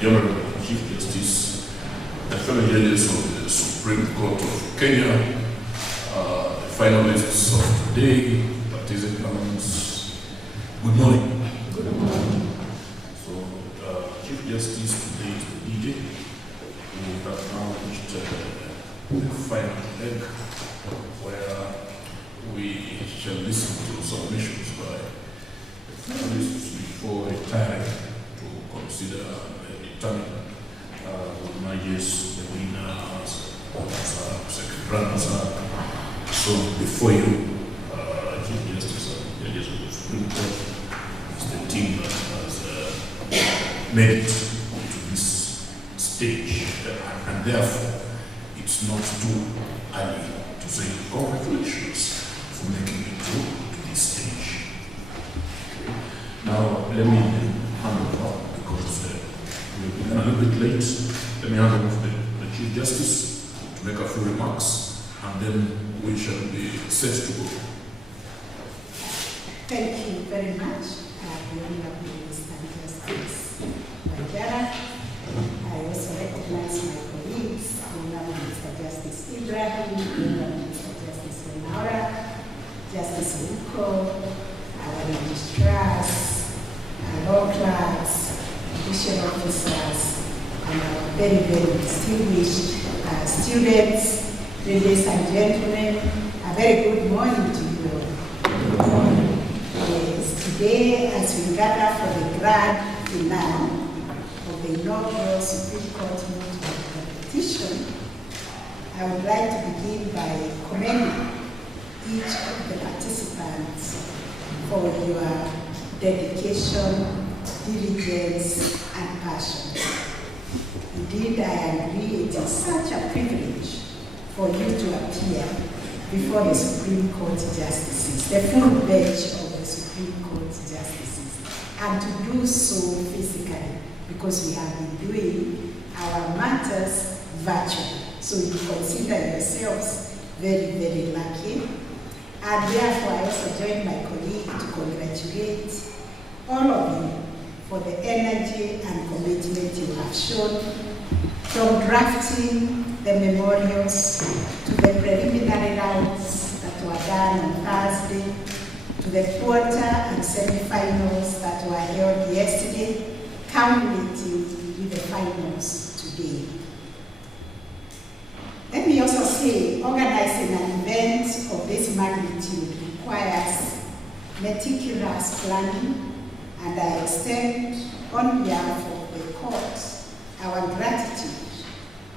the Honorable Chief Justice, the fellow judges of the Supreme Court of Kenya, the finalists of today, participants, good morning. Good morning. So, Chief Justice, today is the DJ. We have now reached the final leg where we shall listen to submissions by the finalists before retiring to consider and determine what matches the winners, second runners up. So before you, Chief Justice and judges of the Supreme Court, is the team that has made it to this stage, and therefore it's not too early to say congratulations for making it to this stage. Now, let me hand over, because we've been a little bit late. Let me hand over to the Chief Justice to make a few remarks, and then we shall be set to go. Thank you very much, the Honorable Mr. Justice Wajara. I also recognize my colleagues, Honorable Mr. Justice Ibrahim, Honorable Mr. Justice Wenaura, Justice Uko, our registrars, our law clerks, judicial officers, and our very, very distinguished students, ladies and gentlemen. A very good morning to you all. Good morning. Yes, today, as we gather for the grand finale of the inaugural Supreme Court Moot competition, I would like to begin by commending each of the participants for your dedication, diligence, and passion. Indeed, I agree it is such a privilege for you to appear before the Supreme Court Justices, the full bench of the Supreme Court Justices, and to do so physically, because we have been doing our matters virtually. So you consider yourselves very, very lucky. And therefore, I also join my colleague to congratulate all of you for the energy and commitment you have shown, from drafting the memorials to the preliminary rounds that were done on Thursday, to the quarter and semi-finals that were held yesterday, culminating with the finals today. Let me also say, organizing an event of this magnitude requires meticulous planning, and I extend on behalf of the court our gratitude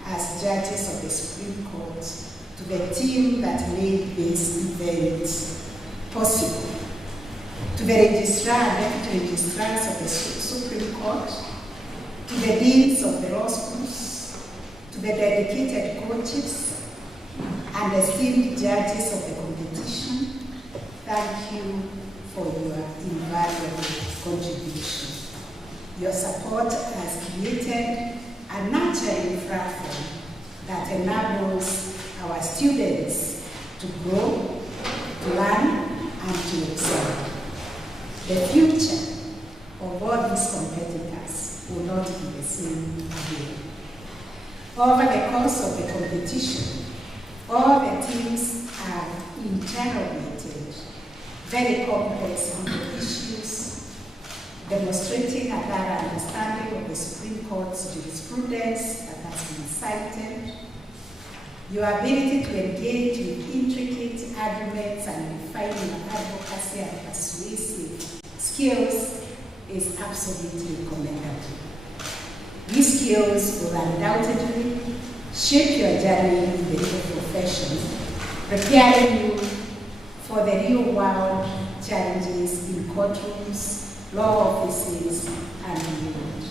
as judges of the Supreme Court to the team that made this event possible, to the registrar and deputy registrars of the Supreme Court, to the deans of the law schools, to the dedicated coaches and esteemed judges of the competition. Thank you for your invaluable contribution. Your support has created a nurturing platform that enables our students to grow, to learn, and to excel. The future of all these competitors will not be the same again. Over the course of the competition, all the teams have interrogated very complex legal issues, demonstrating a thorough understanding of the Supreme Court's jurisprudence that has been cited, your ability to engage with intricate arguments and refining advocacy and persuasive skills is absolutely commendable. These skills will undoubtedly shape your journey in the legal profession, preparing you for the real-world challenges in courtrooms, law offices, and beyond.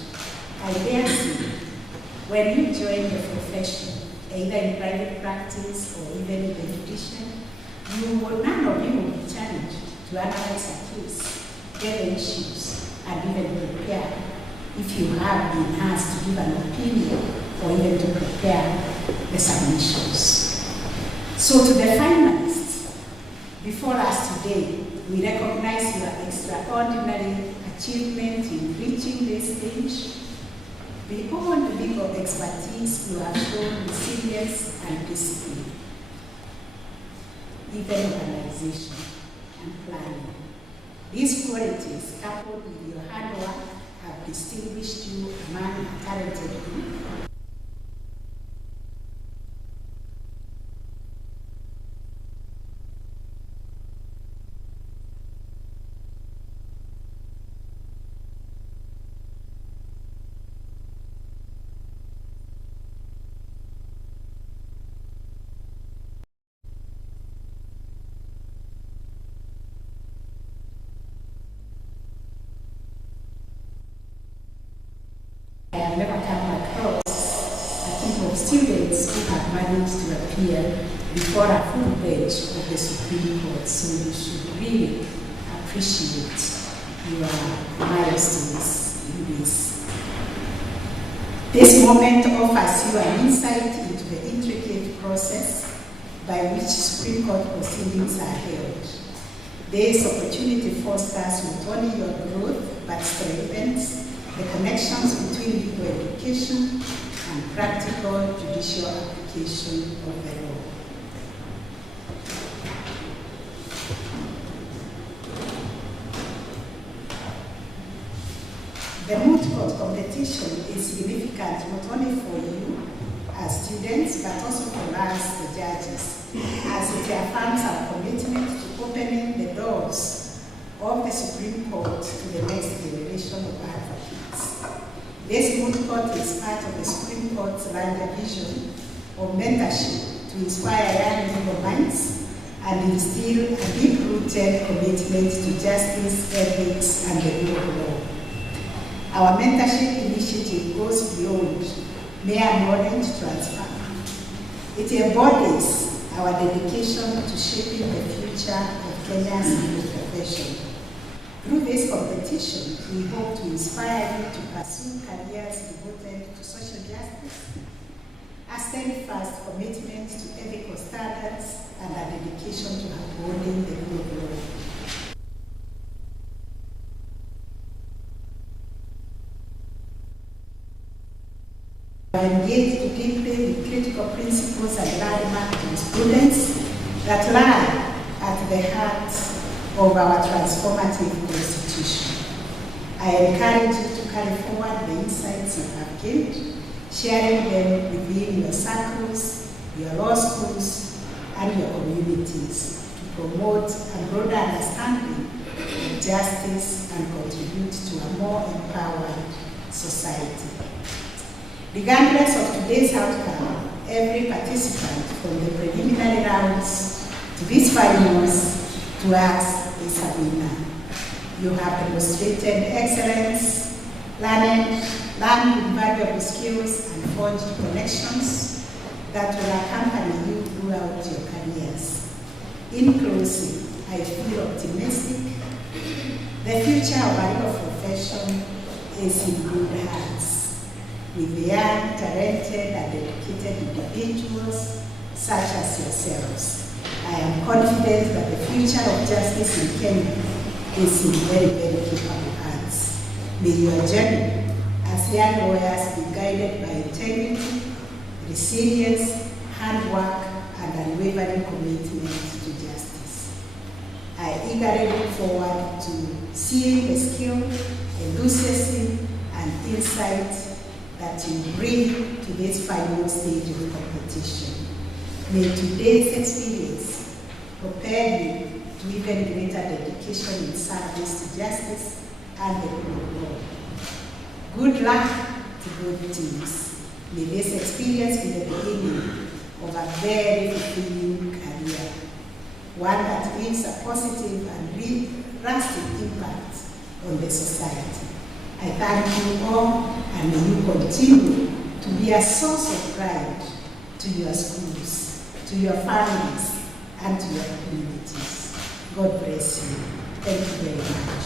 I dare say, when you join the profession, either in private practice or even in the judiciary, none of you will be challenged to analyze a case, get the issues, and even prepare if you have been asked to give an opinion or even to prepare the submissions. So to the finalists, before us today, we recognize your extraordinary achievement in reaching this stage. Beyond legal expertise, you have shown resilience and discipline, even organization and planning. These qualities, coupled with your hard work, have distinguished you among a talented group. I have never come across a team of students who have managed to appear before a full bench of the Supreme Court, so you should really appreciate your milestones in this. This moment offers you an insight into the intricate process by which Supreme Court proceedings are held. This opportunity fosters not only your growth, but strengthens the connections between legal education and practical judicial application of the law. The Moot Court competition is significant not only for you as students, but also for us, the judges, as it affirms our commitment to opening the doors of the Supreme Court to the next generation of advocates. This Moot Court is part of the Supreme Court's larger vision of mentorship to inspire young legal minds and instill a deep-rooted commitment to justice, ethics, and the rule of law. Our mentorship initiative goes beyond mere knowledge transfer. It embodies our dedication to shaping the future of Kenya's legal profession. Through this competition, we hope to inspire you to pursue careers devoted to social justice, a steadfast commitment to ethical standards, and a dedication to upholding the rule of law. Engaged deeply with critical principles and landmark jurisprudence that lie at the heart of our transformative constitution. I encourage you to carry forward the insights you have gained, sharing them within your circles, your law schools, and your communities to promote a broader understanding of justice and contribute to a more empowered society. Regardless of today's outcome, every participant from the preliminary rounds to these finals to us is a winner. You have demonstrated excellence, learned valuable skills, and forged connections that will accompany you throughout your careers. In closing, I feel optimistic. The future of our legal profession is in good hands, with young, talented, and dedicated individuals such as yourselves. I am confident that the future of justice in Kenya is in very, very capable hands. May your journey as young lawyers be guided by integrity, resilience, hard work, and unwavering commitment to justice. I eagerly look forward to seeing the skill, enthusiasm, and insight that you bring to this final stage of competition. May today's experience prepare you to even greater dedication in service to justice and the rule of law. Good luck to both teams. May this experience be the beginning of a very fulfilling career, one that leaves a positive and lasting impact on the society. I thank you all, and may you continue to be a source of pride to your schools, to your families, and to your communities. God bless you. Thank you very much.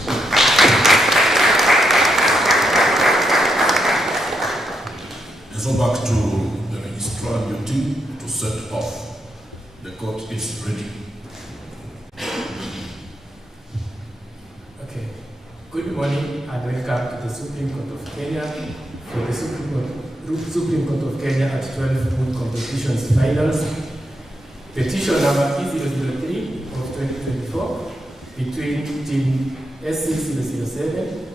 Let's go back to the registrar duty to set off. The court is ready. Okay. Good morning and welcome to the Supreme Court of Kenya for the Supreme Court of Kenya at 12 Moot competitions finals. Petition number E003 of 2024 between Team SC007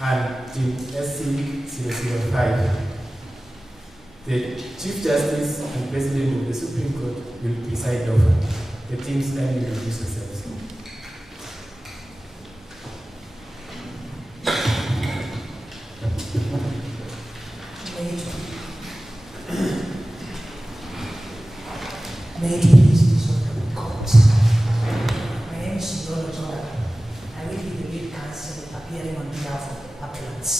and Team SC005. The Chief Justice and President of the Supreme Court will preside over. The teams then will introduce themselves. May it please this honorable court. My name is Judicial. I will be the lead counsel appearing on behalf of the appellants.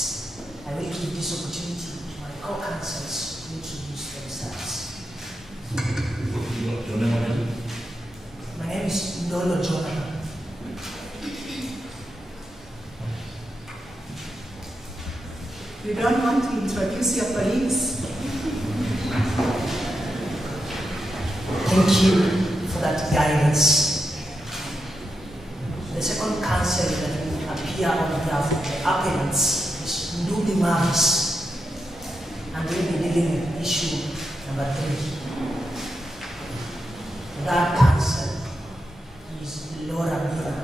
I will give this opportunity to my co-counsels to introduce themselves. Your name again? My name is Judicial. You don't want to introduce your colleagues? Thank you for that guidance. The second counsel that will appear on behalf of the appellants is Ndubi Mavis, and we'll be dealing with issue number 3. That counsel is Laura Bina.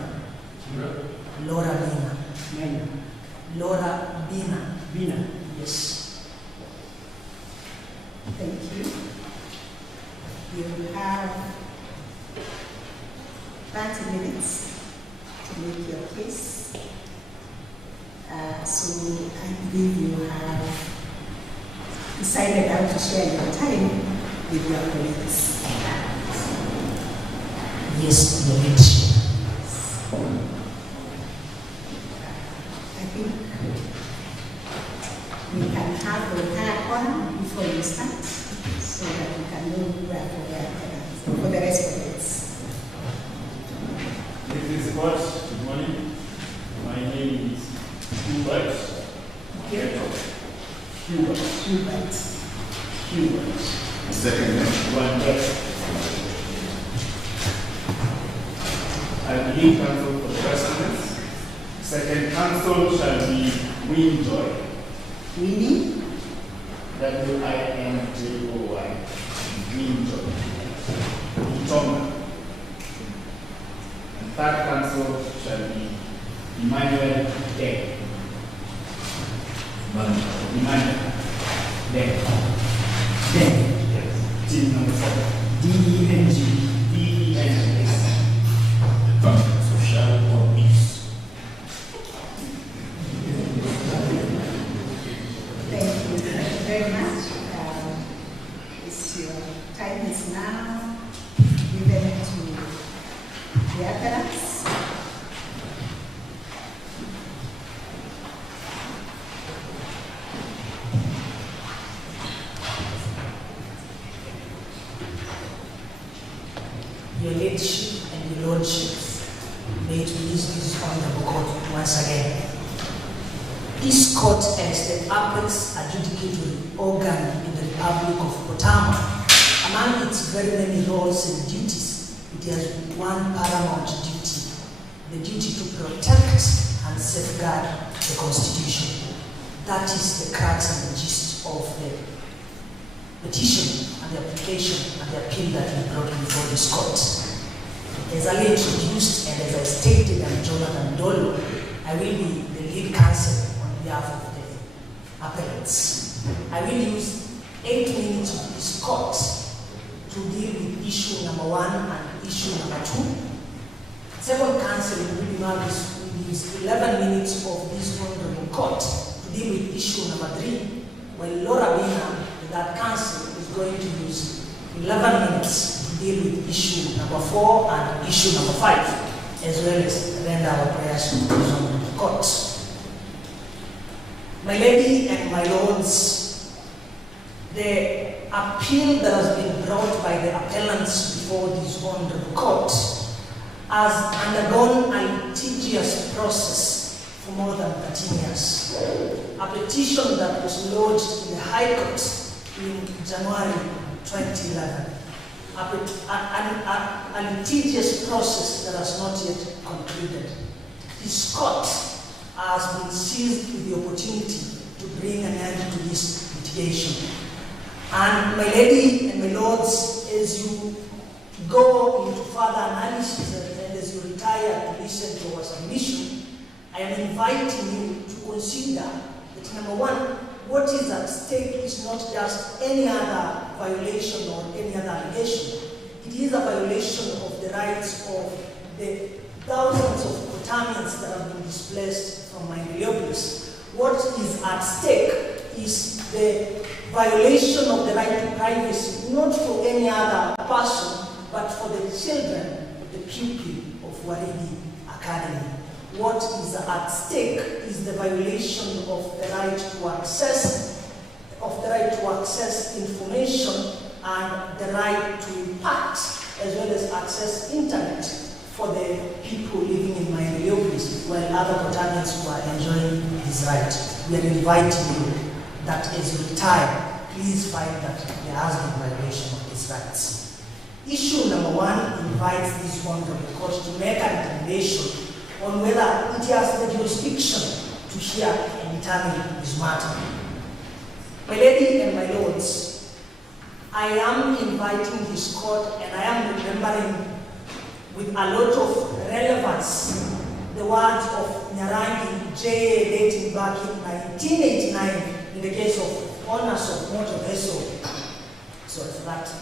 Laura Bina. Laura Bina. Bina. Yes. Thank you. You have 30 minutes to make your case. So I believe you have decided how to share your time with your colleagues. Yes, Your Lordship. I think we can have the entire corner before you start, so that we can know where for the rest of it. This is court. Good morning. My name is Hubert. Hubert. Second name? One word. I will lead counsel for the Respondent. Second counsel shall be Winjoy. Winnie? W-I-N-J-O-Y. Winjoy. Itonga. And third counsel shall be Emmanuel Day. Emmanuel Day. Day. Yes. Team number 4. D-E-N-G. D-E-N-G. Social or peace? Thank you very much. Your time is now given to the appellants. Your Lordship and Your Lordships, may it please this honorable court once again. This court as the apex adjudicatory organ in the Republic of Potama. Among its very many roles and duties, it has one paramount duty, the duty to protect and safeguard the Constitution. That is the crux and the gist of the petition and the application and the appeal that we brought before this court. As I introduced and as I stated, I'm Jonathan Dolo. I will be the lead counsel on behalf of the appellants. I will use 8 minutes of this court to deal with issue number 1 and issue number 2. Second counsel will use 11 minutes of this honorable court to deal with issue number 3, while Laura Bina, that counsel, is going to use 11 minutes to deal with issue number 4 and issue number 5, as well as render our prayers to the honorable court. My lady and my lords, the appeal that has been brought by the appellants before this honorable court has undergone a litigious process for more than 13 years. A petition that was lodged in the High Court in January 2011. A litigious process that has not yet concluded. This court has been seized with the opportunity to bring an end to this litigation. And my lady and my lords, as you go into further analysis and as you retire to listen to our submission, I am inviting you to consider that, number one, what is at stake is not just any other violation or any other allegation. It is a violation of the rights of the thousands of Potamians that have been displaced from my Heliopolis. What is at stake is the violation of the right to privacy, not for any other person, but for the children, the pupil of Waridi Academy. What is at stake is the violation of the right to access information and the right to impact, as well as access internet for the people living in my Heliopolis, while other Botanians who are enjoying this right. We are inviting you that as you retire, please find that there has been violation of these rights. Issue number one invites this honorable court to make a determination on whether it has the jurisdiction to hear and determine this matter. My lady and my lords, I am inviting this court and I am remembering with a lot of relevance the words of Nyarangi J. dating back in 1989 in the case of Owners of Motor Vessel. Sorry for that.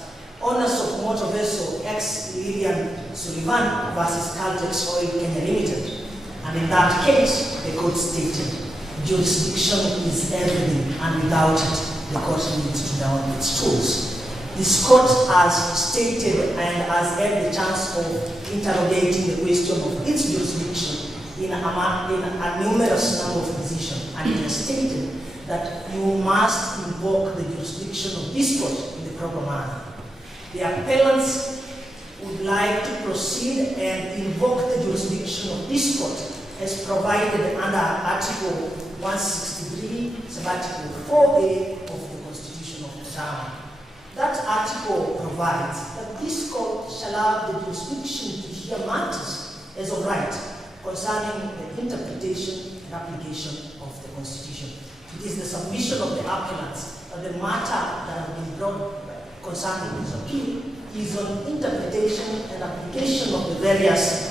Owners of Motor Vessel ex Lillian Sullivan versus Caltex Oil Kenya Limited. And in that case, the court stated, jurisdiction is everything, and without it, the court needs to down its tools. This court has stated and has had the chance of interrogating the question of its jurisdiction in a numerous number of positions, and it has stated that you must invoke the jurisdiction of this court in the proper manner. The appellants would like to proceed and invoke the jurisdiction of this court as provided under Article 163, Article 4A of the Constitution of the Town. That article provides that this court shall have the jurisdiction to hear matters as of right concerning the interpretation and application of the Constitution. It is the submission of the appellants that the matter that has been brought concerning this appeal is on interpretation and application of the various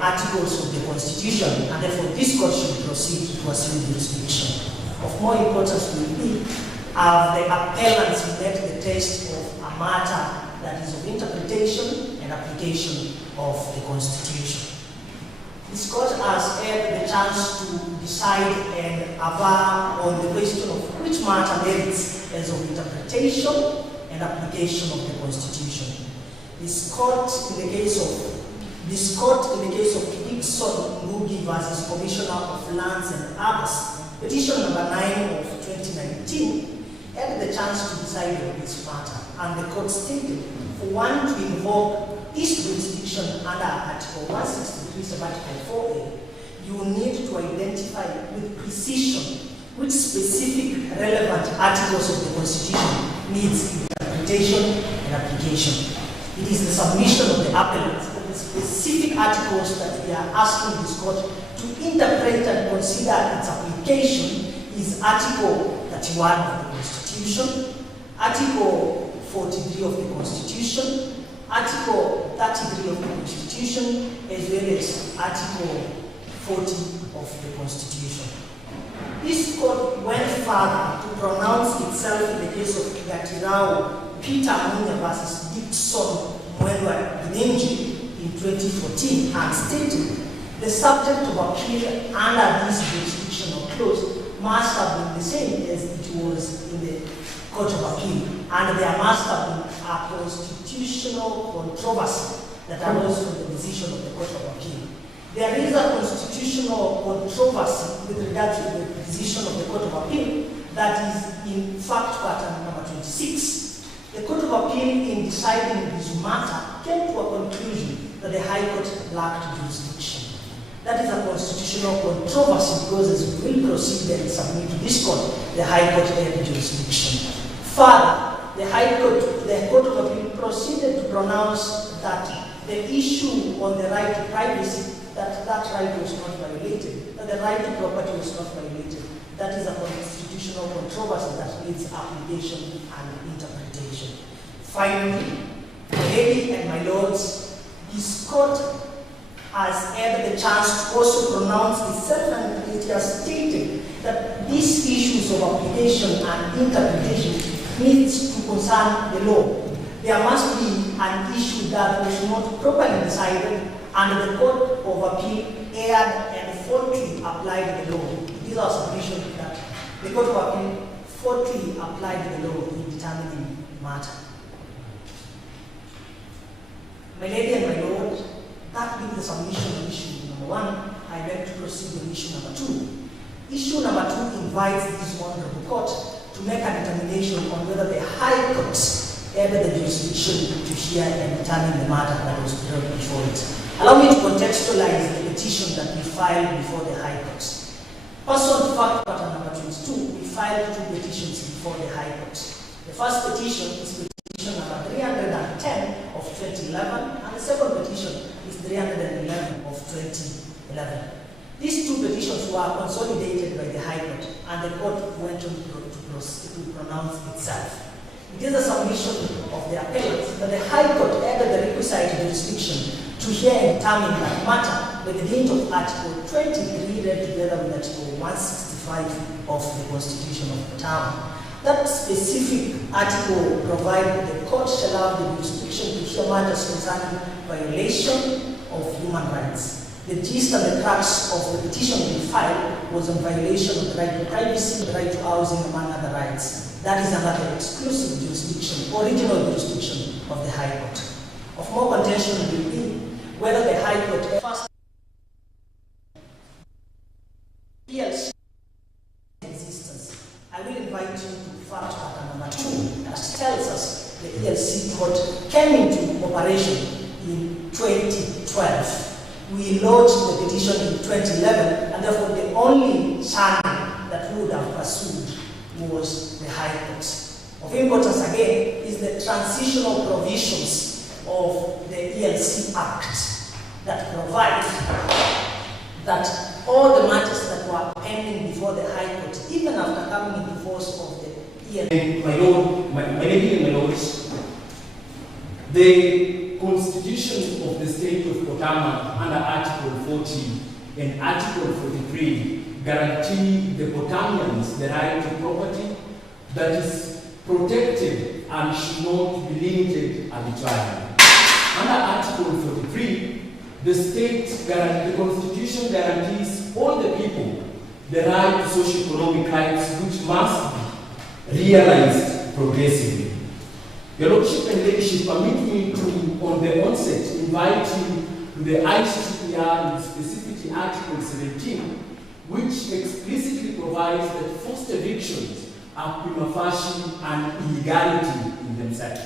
articles of the Constitution, and therefore this court should proceed to assume jurisdiction. Of more importance will be, have the appellants met the test of a matter that is of interpretation and application of the Constitution. This court has had the chance to decide and avar on the question of which matter merits as of interpretation and application of the Constitution. This court in the case of Dixon Ngugi versus Commissioner of Lands and Arbors, petition number 9 of 2019, had the chance to decide on this matter, and the court stated for one to invoke this jurisdiction under Article 163, Article 4A, you need to identify with precision which specific relevant articles of the Constitution needs interpretation and application. It is the submission of the appellant that the specific articles that we are asking this court to interpret and consider its application is Article 31 of the Constitution, Article 43 of the Constitution, Article 33 of the Constitution, as well as Article 40 of the Constitution. This court went further to pronounce itself in the case of Gatirao Peter Munya versus Dixon Mwendwa Ginenji in 2014 and stated the subject of appeal under this jurisdictional clause must have been the same as it was in the Court of Appeal, and there must have been a constitutional controversy that arose from the decision of the Court of Appeal. There is a constitutional controversy with regard to the decision of the Court of Appeal that is in fact pattern number 26. The Court of Appeal, in deciding this matter, came to a conclusion that the High Court lacked jurisdiction. That is a constitutional controversy because as we will proceed and submit to this court, the High Court had jurisdiction. Further, the Court of Appeal proceeded to pronounce that the issue on the right to privacy, that right was not violated, that the right to property was not violated. that is a constitutional controversy that needs application and interpretation. Finally, my lady and my lords, this court has had the chance to also pronounce itself, and it has stated that these issues of application and interpretation needs to concern the law. There must be an issue that was not properly decided, and the Court of Appeal erred and faultily applied the law. It is our submission that the Court of Appeal faultily applied the law in determining the matter. My lady and my lord, that being the submission of issue number one, I beg to proceed with issue number two. Issue number two invites this honorable court to make a determination on whether the High Court had the jurisdiction to hear and determine the matter that was brought before it. Allow me to contextualize the petition that we filed before the High Court. Pursuant to fact pattern number 22, we filed two petitions before the High Court. The first petition is petition number 310 of 2011, and the second petition is 311 of 2011. These two petitions were consolidated by the High Court, and the court went on to pronounce itself. It is a submission of the appellant that the High Court added the requisite jurisdiction to hear and determine that matter by the dint of Article 23 read together with Article 165 of the Constitution of the town. That specific article provides that the court shall have the jurisdiction to hear matters concerning violation of human rights. The gist and the crux of the petition we filed was on violation of the right to privacy, the right to housing, among other rights. That is under the exclusive jurisdiction, original jurisdiction of the High Court. Of more contention will be whether the High Court first ELC existence. I will invite you to fact pattern number 2 that tells us the ELC court came into operation in 2012. We lodged the petition in 2011, and therefore the only channel that we would have pursued was the High Court. Of importance again is the transitional provisions of the ELC Act that provide that all the matters that were pending before the High Court, even after coming into force of the ELC. My lord, my lady and my lords, the Constitution of the State of Potama under Article 40 and Article 43 guarantee the Potamians the right to property that is protected and should not be limited arbitrarily. Under Article 43, the Constitution guarantees all the people the right to socio-economic rights which must be realized progressively. Your Lordship and Ladyship, permit me to, on the onset, invite you to the ICTR, and specifically Article 17, which explicitly provides that forced evictions are prima facie an illegality in themselves.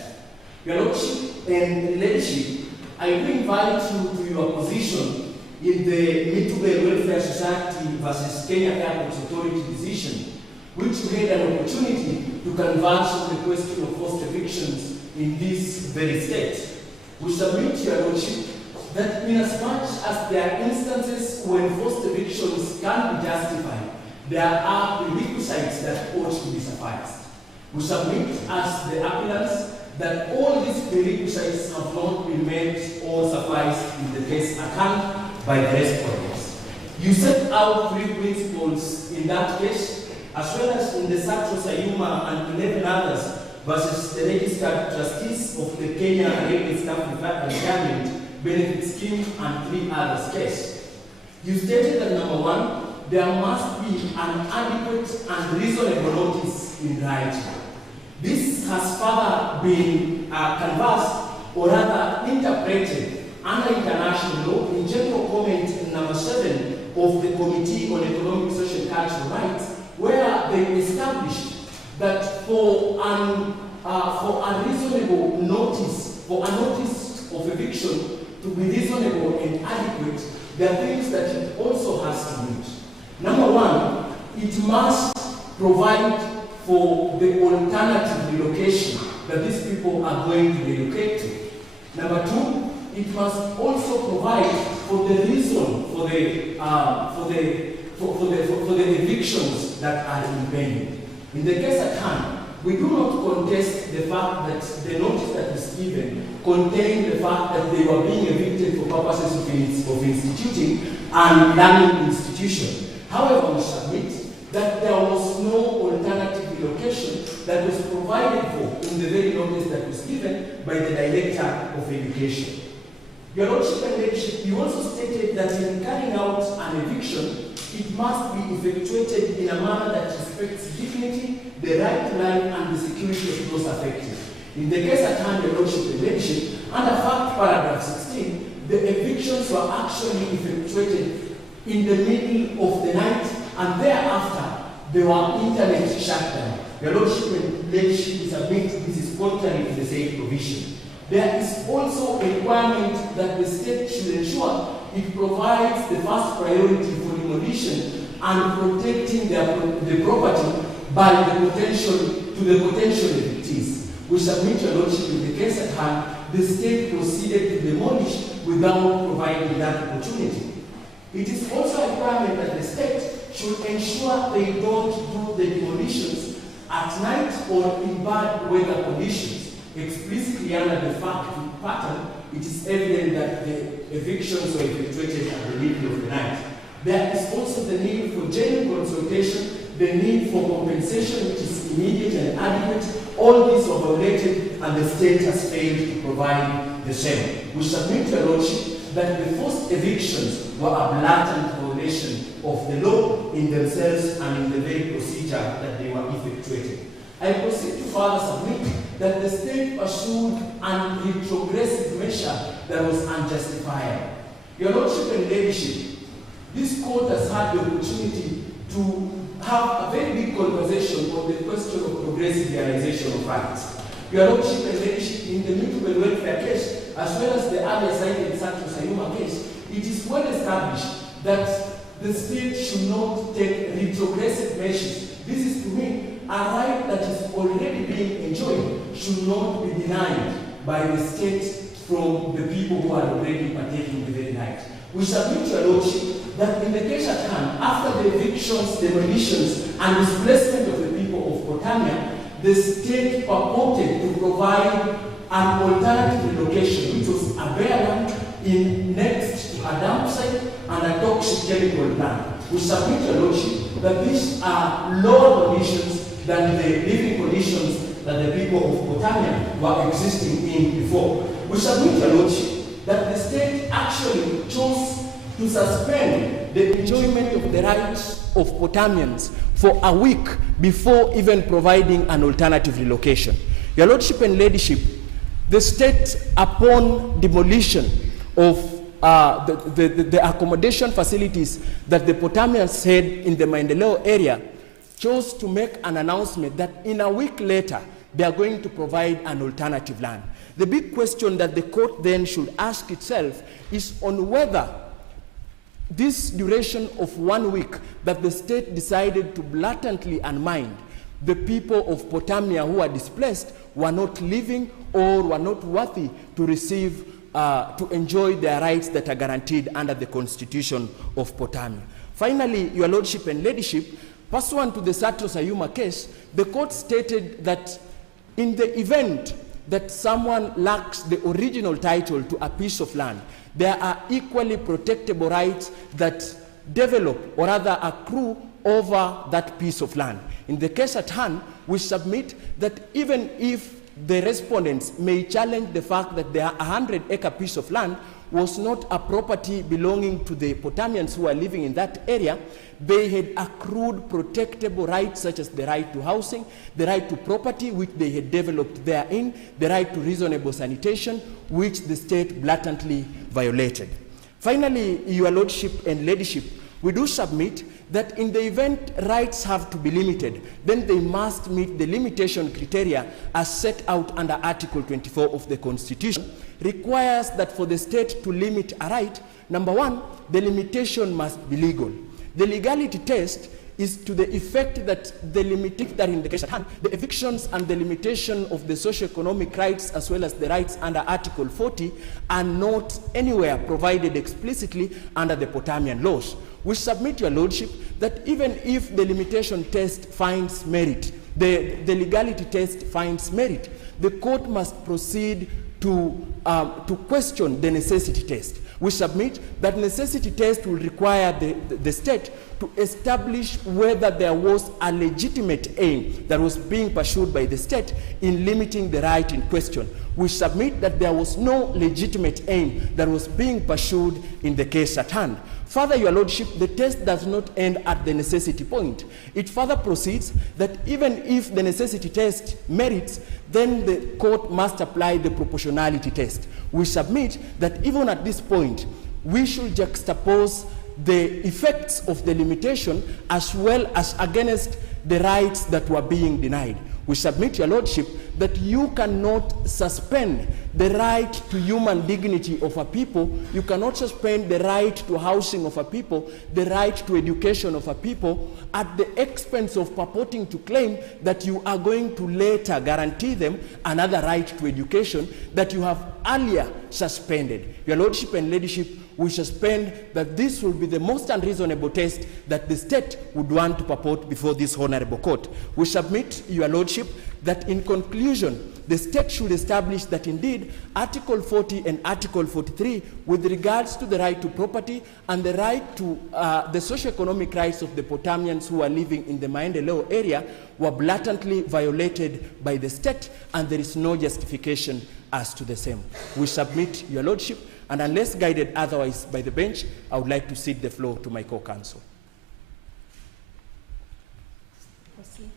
Your Lordship and Ladyship, I will invite you to your position in the Mitubel Welfare Society versus Kenya Airports Authority decision, which we had an opportunity to converge on the question of forced evictions in this very state. We submit to your Lordship that inasmuch as there are instances when forced evictions can be justified, there are prerequisites that ought to be sufficed. We submit as the appellants that all these prerequisites have not been met or sufficed in the case at hand by the respondents. You set out 3 principles in that case, as well as in the Satro Sayuma and 11 others versus the registered trustees of the Kenya Railway Staff Retirement Benefit Scheme and 3 others case. You stated that number 1, there must be an adequate and reasonable notice in writing. This has further been canvassed or rather interpreted under international law in general comment number 7 of the Committee on Economic, Social and Cultural Rights, where they established that for a reasonable notice, for a notice of eviction to be reasonable and adequate, there are things that it also has to meet. Number 1, it must provide for the alternative relocation that these people are going to relocate to. Number 2, it must also provide for the reason for for the evictions that are impending. In the case at hand, we do not contest the fact that the notice that is given contained the fact that they were being evicted for purposes of instituting and learning institution. However, we submit that there was no alternative relocation that was provided for in the very notice that was given by the Director of Education. Your Lordship and Ladyship, you also stated that in carrying out an eviction, it must be effectuated in a manner that respects dignity, the right to life, and the security of those affected. In the case at hand, Your Lordship and Ladyship, under fact paragraph 16, the evictions were actually effectuated in the middle of the night, and thereafter they were internet shut down. Your Lordship and Ladyship submit this is contrary to the said provision. There is also a requirement that the state should ensure it provides the first priority for demolition and protecting the property by the potential evictees. We submit, Your Lordship, in the case at hand, the state proceeded to demolish without providing that opportunity. It is also a requirement that the state should ensure they don't do the demolitions at night or in bad weather conditions. Explicitly under the fact pattern, it is evident that the evictions were effectuated at the middle of the night. There is also the need for genuine consultation, the need for compensation which is immediate and adequate. All these were violated and the state has failed to provide the same. We submit to Your Lordship that the first evictions were a blatant violation of the law in themselves and in the very procedure that they were effectuated. I proceed to further submit that the state pursued an retrogressive measure that was unjustified. Your Lordship and Ladyship, this court has had the opportunity to have a very big conversation on the question of progressive realization of rights. Your Lordship and Ladyship, in the mutual welfare case, as well as the earlier cited Santos Ayuma case, it is well established that the state should not take retrogressive measures. This is, to me, a right that is already being enjoyed should not be denied by the state from the people who are already partaking the very right. We submit to Your Lordship that in the case at hand, after the evictions, demolitions, and displacement of the people of Potamia, the state purported to provide an alternative relocation, which was a bare land in next to a dump site and a toxic chemical plant. We submit to Your Lordship that these are lower conditions than the living conditions that the people of Potamia were existing in before. We submit to Your Lordship that the state actually chose to suspend the enjoyment of the rights of Potamians for a week before even providing an alternative relocation. Your Lordship and Ladyship, the state, upon demolition of the accommodation facilities that the Potamians had in the Maendeleo area, chose to make an announcement that in a week later, they are going to provide an alternative land. The big question that the court then should ask itself is on whether this duration of 1 week that the state decided to blatantly unmind the people of Potamia who are displaced were not living or were not worthy to receive, to enjoy their rights that are guaranteed under the Constitution of Potamia. Finally, Your Lordship and Ladyship, pursuant to the Santos Ayuma case, the court stated that in the event that someone lacks the original title to a piece of land, there are equally protectable rights that develop or rather accrue over that piece of land. In the case at hand, we submit that even if the respondents may challenge the fact that their 100-acre piece of land was not a property belonging to the Potamians who are living in that area, they had accrued protectable rights such as the right to housing, the right to property, which they had developed therein, the right to reasonable sanitation, which the state blatantly violated. Finally, Your Lordship and Ladyship, we do submit that in the event rights have to be limited, then they must meet the limitation criteria as set out under Article 24 of the Constitution, requires that for the state to limit a right, number one, the limitation must be legal. The legality test is to the effect that the limitation that in the case at hand, the evictions and the limitation of the socio-economic rights as well as the rights under Article 40 are not anywhere provided explicitly under the Potamian laws. We submit, Your Lordship, that even if the limitation test finds merit, the legality test finds merit, the court must proceed to question the necessity test. We submit that necessity test will require the state to establish whether there was a legitimate aim that was being pursued by the state in limiting the right in question. We submit that there was no legitimate aim that was being pursued in the case at hand. Further, Your Lordship, the test does not end at the necessity point. It further proceeds that even if the necessity test merits, then the court must apply the proportionality test. We submit that even at this point, we should juxtapose the effects of the limitation as well as against the rights that were being denied. We submit, Your Lordship, that you cannot suspend the right to human dignity of a people. You cannot suspend the right to housing of a people, the right to education of a people, at the expense of purporting to claim that you are going to later guarantee them another right to education that you have earlier suspended. Your Lordship and Ladyship, we suspend that this will be the most unreasonable test that the state would want to purport before this honorable court. We submit, Your Lordship, that in conclusion, the state should establish that indeed Article 40 and Article 43 with regards to the right to property and the right to the socio-economic rights of the Potamians who are living in the Maendeleo area were blatantly violated by the state, and there is no justification as to the same. We submit, Your Lordship, and unless guided otherwise by the bench, I would like to cede the floor to my co-counsel. Proceed.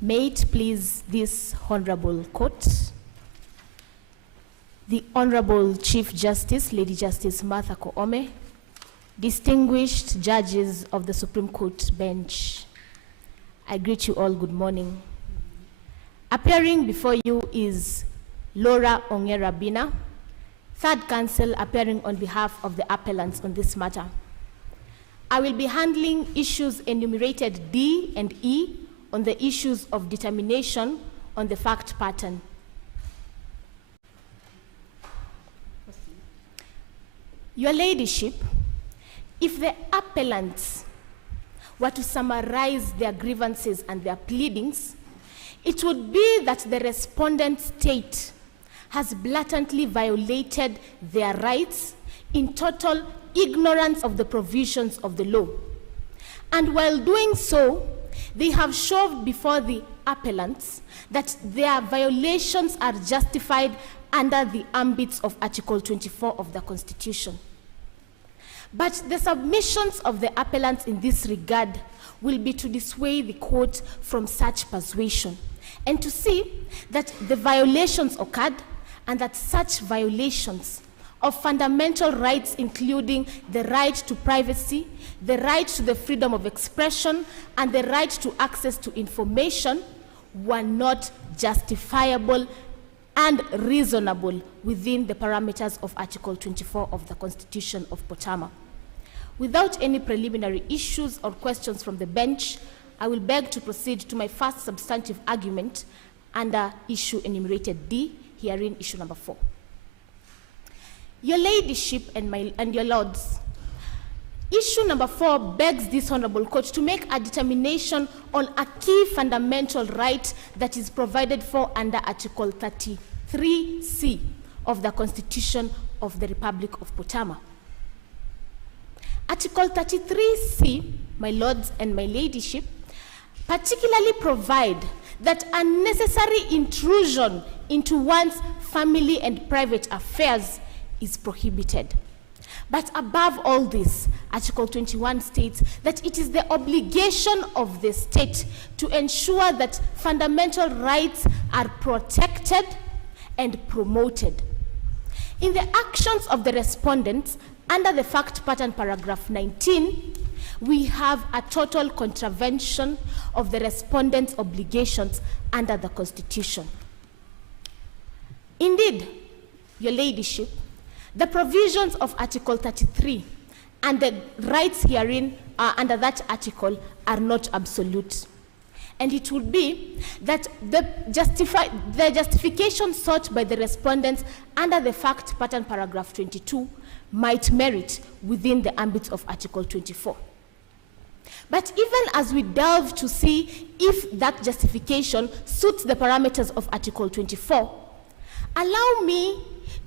May it please this honorable court, the Honorable Chief Justice, Lady Justice Martha Koome, distinguished judges of the Supreme Court bench, I greet you all good morning. Appearing before you is Laura Ongera Bina, third counsel appearing on behalf of the appellants on this matter. I will be handling issues enumerated D and E on the issues of determination on the fact pattern. Your Ladyship, if the appellants were to summarize their grievances and their pleadings, it would be that the respondent state has blatantly violated their rights in total ignorance of the provisions of the law. And while doing so, they have shoved before the appellants that their violations are justified under the ambits of Article 24 of the Constitution. But the submissions of the appellants in this regard will be to dissuade the court from such persuasion and to see that the violations occurred and that such violations of fundamental rights, including the right to privacy, the right to the freedom of expression, and the right to access to information, were not justifiable and reasonable within the parameters of Article 24 of the Constitution of Potama. Without any preliminary issues or questions from the bench, I will beg to proceed to my first substantive argument under issue enumerated D, herein issue number 4. Your Ladyship and your Lords, issue number 4 begs this honorable court to make a determination on a key fundamental right that is provided for under Article 33C of the Constitution of the Republic of Potama. Article 33C, my Lords and my Ladyship, particularly provide that unnecessary intrusion into one's family and private affairs is prohibited. But above all this, Article 21 states that it is the obligation of the state to ensure that fundamental rights are protected and promoted. In the actions of the respondents, under the fact pattern paragraph 19, we have a total contravention of the respondent's obligations under the Constitution. Indeed, Your Ladyship, the provisions of Article 33 and the rights herein under that article are not absolute. And it would be that the justification sought by the respondents under the fact pattern paragraph 22 might merit within the ambit of Article 24. But even as we delve to see if that justification suits the parameters of Article 24, allow me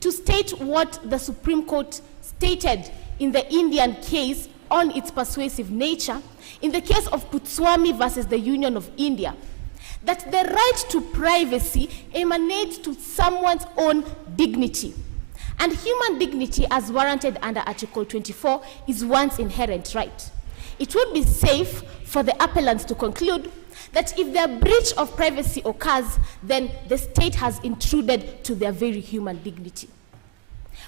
to state what the Supreme Court stated in the Indian case on its persuasive nature, in the case of Putswami versus the Union of India, that the right to privacy emanates to someone's own dignity. And human dignity, as warranted under Article 24, is one's inherent right. It would be safe for the appellants to conclude that if their breach of privacy occurs, then the state has intruded to their very human dignity.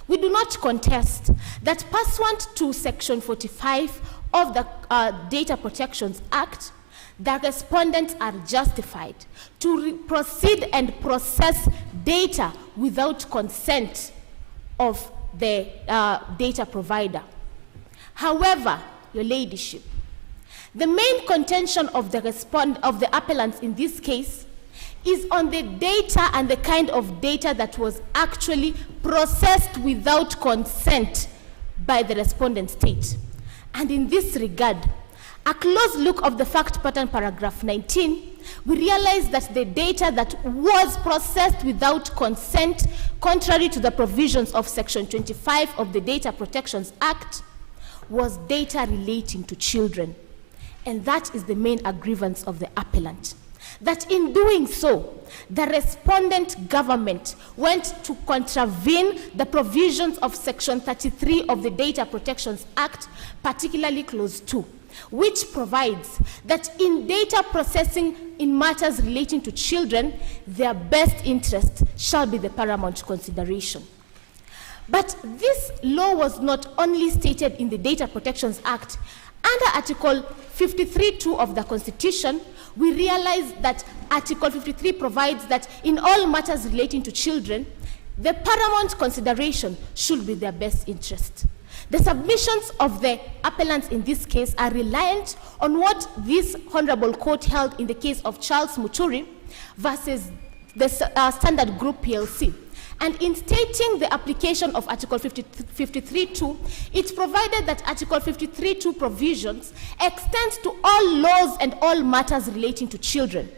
We do not contest that pursuant to Section 45 of the Data Protections Act, the respondents are justified to proceed and process data without consent of the data provider. However, Your Ladyship, the main contention of the appellants in this case is on the data and the kind of data that was actually processed without consent by the respondent state. And in this regard, a close look of the fact pattern paragraph 19, we realize that the data that was processed without consent, contrary to the provisions of Section 25 of the Data Protections Act, was data relating to children. And that is the main aggrievance of the appellant. That in doing so, the respondent government went to contravene the provisions of Section 33 of the Data Protections Act, particularly Clause 2, which provides that in data processing in matters relating to children, their best interest shall be the paramount consideration. But this law was not only stated in the Data Protections Act. Under Article 53(2) of the Constitution, we realize that Article 53 provides that in all matters relating to children, the paramount consideration should be their best interest. The submissions of the appellants in this case are reliant on what this Honorable Court held in the case of Charles Muturi versus the Standard Group PLC. And in stating the application of Article 53(2), it provided that Article 53(2) provisions extend to all laws and all matters relating to children.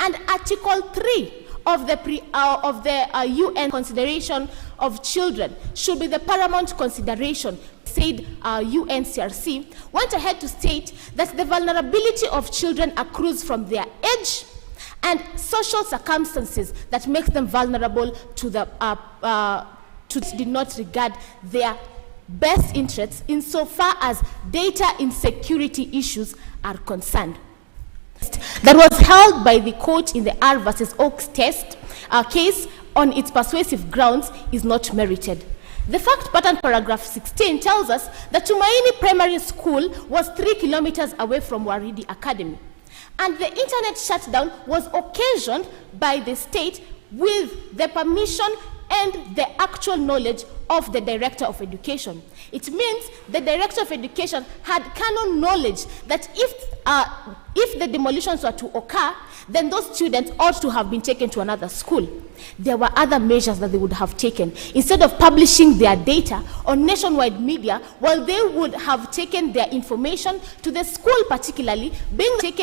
And Article 3 of the UN consideration of children should be the paramount consideration, said UNCRC, went ahead to state that the vulnerability of children accrues from their age and social circumstances that makes them vulnerable to did not regard their best interests insofar as data insecurity issues are concerned. That was held by the court in the R versus Oaks test case on its persuasive grounds is not merited. The fact pattern paragraph 16 tells us that Tumaini Primary School was 3 kilometers away from Waridi Academy. And the internet shutdown was occasioned by the state with the permission and the actual knowledge of the Director of Education. It means the Director of Education had canon knowledge that if the demolitions were to occur, then those students ought to have been taken to another school. There were other measures that they would have taken. Instead of publishing their data on nationwide media, well, they would have taken their information to the school particularly, being that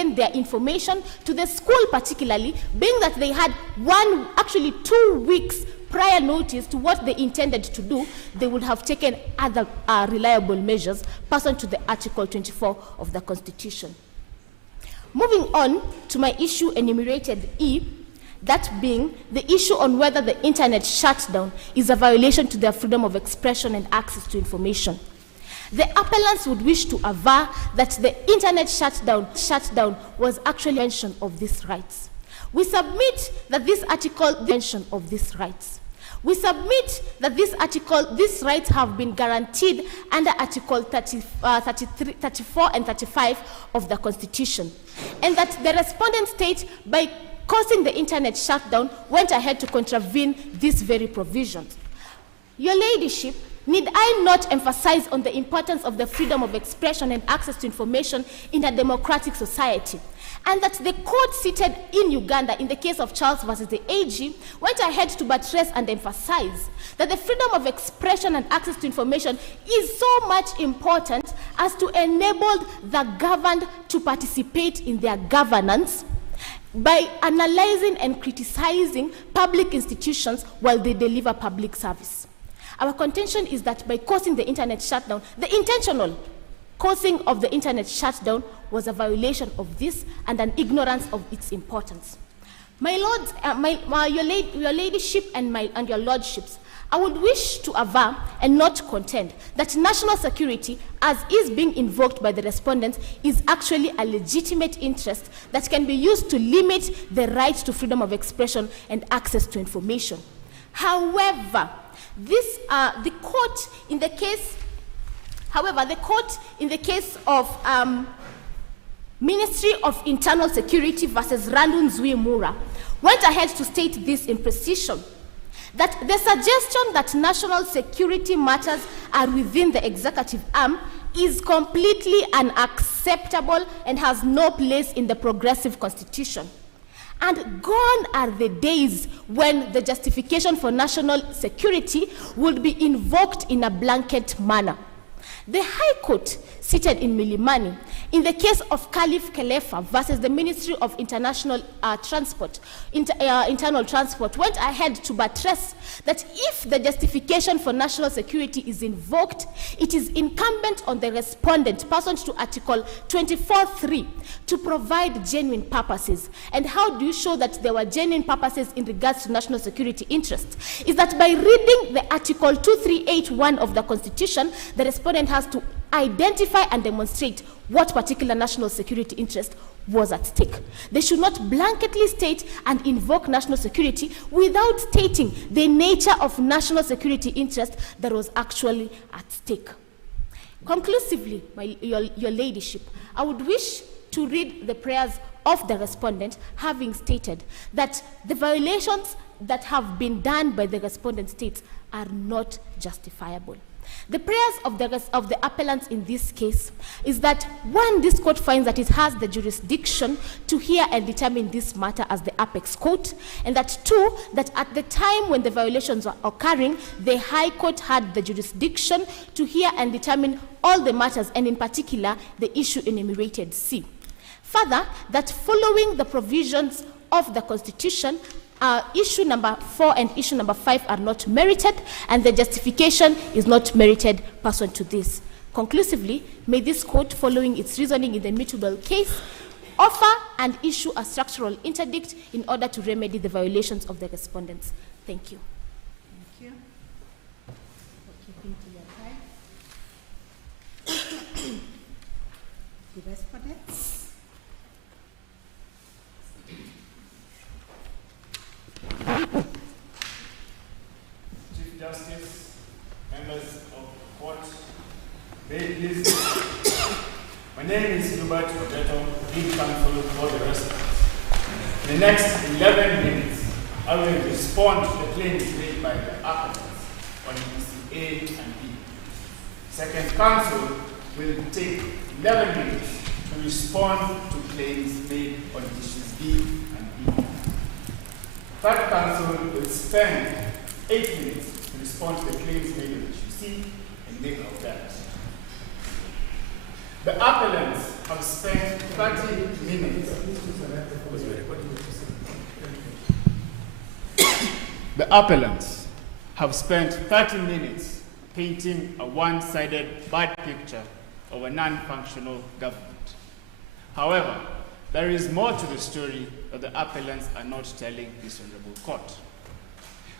they had 2 weeks prior notice to what they intended to do, they would have taken other reliable measures pursuant to the Article 24 of the Constitution. Moving on to my issue enumerated E, that being the issue on whether the internet shutdown is a violation to their freedom of expression and access to information. The appellants would wish to aver that the internet shutdown was actually a mention of these rights. We submit that this article mention of these rights. We submit that these rights have been guaranteed under Article 34 and 35 of the Constitution, and that the respondent state, by causing the internet shutdown, went ahead to contravene these very provisions. Your Ladyship, Need I not emphasize on the importance of the freedom of expression and access to information in a democratic society? And that the court seated in Uganda in the case of Charles versus the AG went ahead to buttress and emphasize that the freedom of expression and access to information is so much important as to enable the governed to participate in their governance by analyzing and criticizing public institutions while they deliver public service. Our contention is that by causing the internet shutdown, the intentional causing of the internet shutdown was a violation of this and an ignorance of its importance. My lords, your ladyship and your lordships, I would wish to aver and not contend that national security, as is being invoked by the respondents, is actually a legitimate interest that can be used to limit the right to freedom of expression and access to information. However, the court in the case of Ministry of Internal Security versus Randu Nzui-Mura went ahead to state this in precision, that the suggestion that national security matters are within the executive arm is completely unacceptable and has no place in the progressive constitution. And gone are the days when the justification for national security would be invoked in a blanket manner. The High Court, seated in Milimani, in the case of Caliph Kelefa versus the Ministry of Internal Transport, went ahead to buttress that if the justification for national security is invoked, it is incumbent on the respondent, pursuant to Article 24(3), to provide genuine purposes. And how do you show that there were genuine purposes in regards to national security interests? Is that by reading the Article 2381 of the Constitution, the respondent has to identify and demonstrate what particular national security interest was at stake. They should not blanketly state and invoke national security without stating the nature of national security interest that was actually at stake. Conclusively, your ladyship, I would wish to read the prayers of the respondent, having stated that the violations that have been done by the respondent states are not justifiable. The prayers of the appellants in this case is that, one, this court finds that it has the jurisdiction to hear and determine this matter as the apex court, and that, two, that at the time when the violations were occurring, the High Court had the jurisdiction to hear and determine all the matters, and in particular, the issue enumerated C. Further, that following the provisions of the Constitution, issue number 4 and issue number 5 are not merited, and the justification is not merited pursuant to this. Conclusively, may this court, following its reasoning in the mutable case, offer and issue a structural interdict in order to remedy the violations of the respondents. Thank you. Thank you for keeping to your time. The respondents. Chief Justice, members of court, may it please. My name is rebuttal, lead counsel for the respondents. In the next 11 minutes, I will respond to the claims made by the appellants on issues A and B. Second counsel will take 11 minutes to respond to claims made on issues B and B. Third counsel will spend 8 minutes to respond to the claims made on issue C and D of that. The appellants have spent 30 minutes. The appellants have spent 30 minutes painting a one-sided bad picture of a non-functional government. However, there is more to the story that the appellants are not telling this honorable court.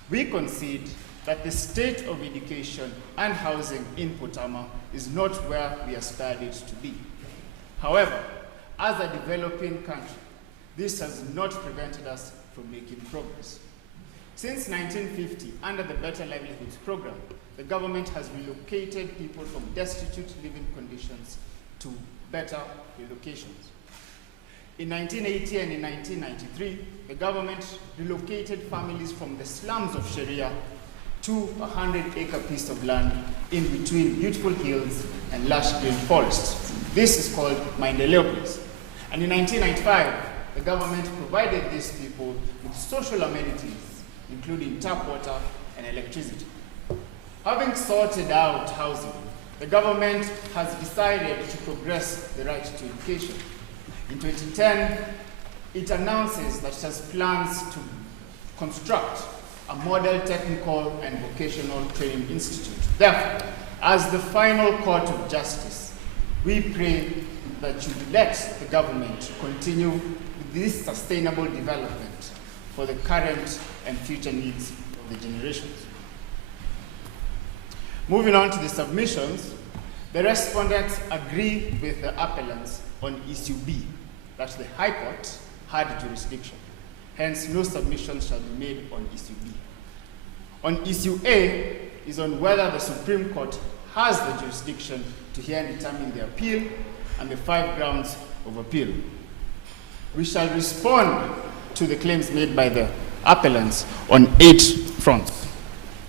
We concede that the state of education and housing in Potama is not where we aspired it to be. However, as a developing country, this has not prevented us from making progress. Since 1950, under the Better Livelihoods Program, the government has relocated people from destitute living conditions to better relocations. In 1980 and in 1993, the government relocated families from the slums of Sharia to a 100-acre piece of land in between beautiful hills and lush green forests. This is called Maendeleo Place. And in 1995, the government provided these people with social amenities, including tap water and electricity. Having sorted out housing, the government has decided to progress the right to education. In 2010, it announces that it has plans to construct a model technical and vocational training institute. Therefore, as the final court of justice, we pray that you let the government continue with this sustainable development for the current and future needs of the generations. Moving on to the submissions, the respondents agree with the appellants on issue B, that the High Court had jurisdiction. Hence, no submissions shall be made on issue B. On issue A is on whether the Supreme Court has the jurisdiction to hear and determine the appeal and the 5 grounds of appeal. We shall respond to the claims made by the appellants on 8 fronts.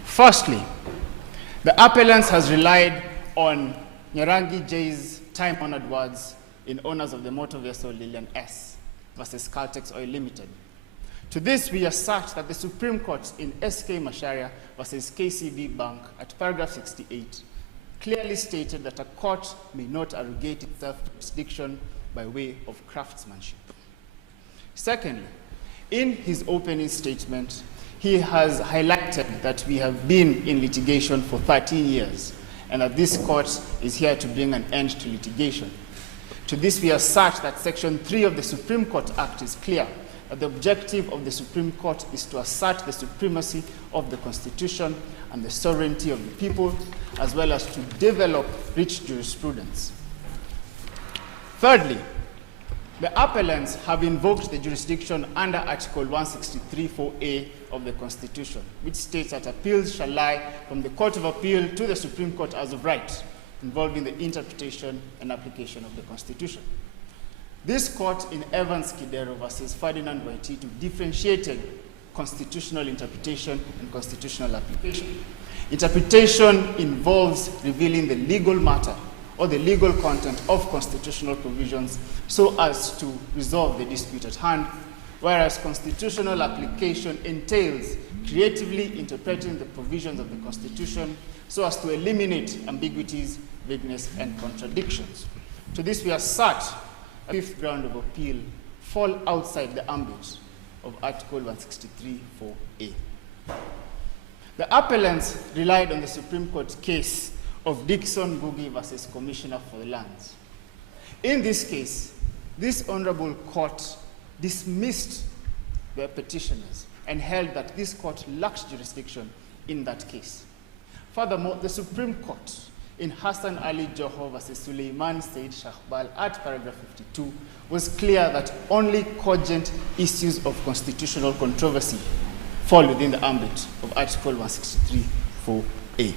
Firstly, the appellants has relied on Nyarangi J's time-honored words in owners of the motor vessel Lilian S. versus Caltex Oil Limited. To this, we assert that the Supreme Court in SK Macharia versus KCB Bank at paragraph 68 clearly stated that a court may not arrogate itself jurisdiction by way of craftsmanship. Secondly, in his opening statement, he has highlighted that we have been in litigation for 13 years and that this court is here to bring an end to litigation. To this, we assert that Section 3 of the Supreme Court Act is clear, that the objective of the Supreme Court is to assert the supremacy of the Constitution and the sovereignty of the people, as well as to develop rich jurisprudence. Thirdly, the appellants have invoked the jurisdiction under Article 163(4)(a) of the Constitution, which states that appeals shall lie from the Court of Appeal to the Supreme Court as of right, involving the interpretation and application of the Constitution. This court in Evans Kidero versus Ferdinand Waititu differentiated constitutional interpretation and constitutional application. Interpretation involves revealing the legal matter or the legal content of constitutional provisions so as to resolve the dispute at hand, whereas constitutional application entails creatively interpreting the provisions of the Constitution so as to eliminate ambiguities, vagueness, and contradictions. To this, we assert a 5th ground of appeal fall outside the ambit of Article 163(4)(a). The appellants relied on the Supreme Court case of Dixon Gugi versus Commissioner for the Lands. In this case, this honorable court dismissed the petitioners and held that this court lacked jurisdiction in that case. Furthermore, the Supreme Court in Hassan Ali Joho versus Suleiman Said Shahbal at paragraph 52 was clear that only cogent issues of constitutional controversy fall within the ambit of Article 163(4)(a).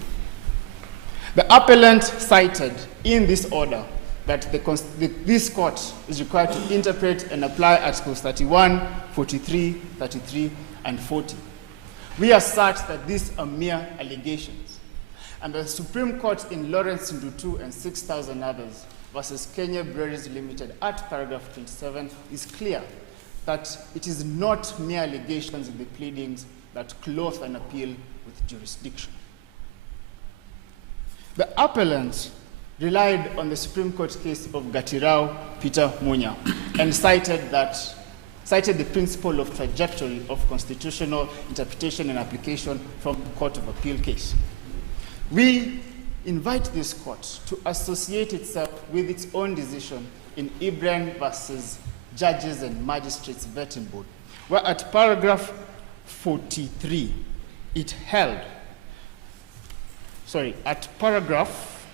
The appellant cited in this order that this court is required to interpret and apply Articles 31, 43, 33, and 40. We assert that these are mere allegations, and the Supreme Court in Lawrence Ndutu and 6,000 others versus Kenya Breweries Limited at paragraph 27 is clear that it is not mere allegations in the pleadings that clothe an appeal with jurisdiction. The appellant relied on the Supreme Court case of Gatirao Peter Munya and cited the principle of trajectory of constitutional interpretation and application from the Court of Appeal case. We invite this court to associate itself with its own decision in Ibrahim versus Judges and Magistrates Vetting Board, where at paragraph 43, at paragraph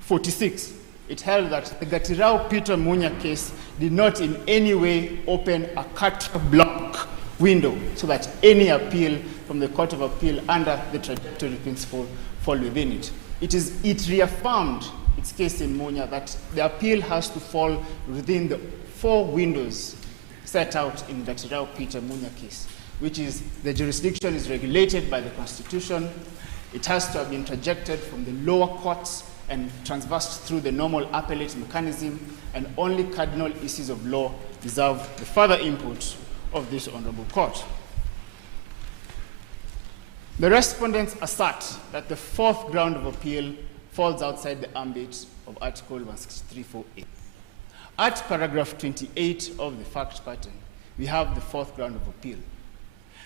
46, it held that the Gatirao Peter Munya case did not in any way open a carte blanche window so that any appeal from the Court of Appeal under the trajectory principle fall within it. It reaffirmed its case in Munya that the appeal has to fall within the 4 windows set out in Gatirao Peter Munya case, which is the jurisdiction is regulated by the Constitution, It has to have been trajected from the lower courts and transversed through the normal appellate mechanism, and only cardinal issues of law deserve the further input of this honorable court. The respondents assert that the fourth ground of appeal falls outside the ambit of Article 163(4)(a). At paragraph 28 of the fact pattern, we have the fourth ground of appeal.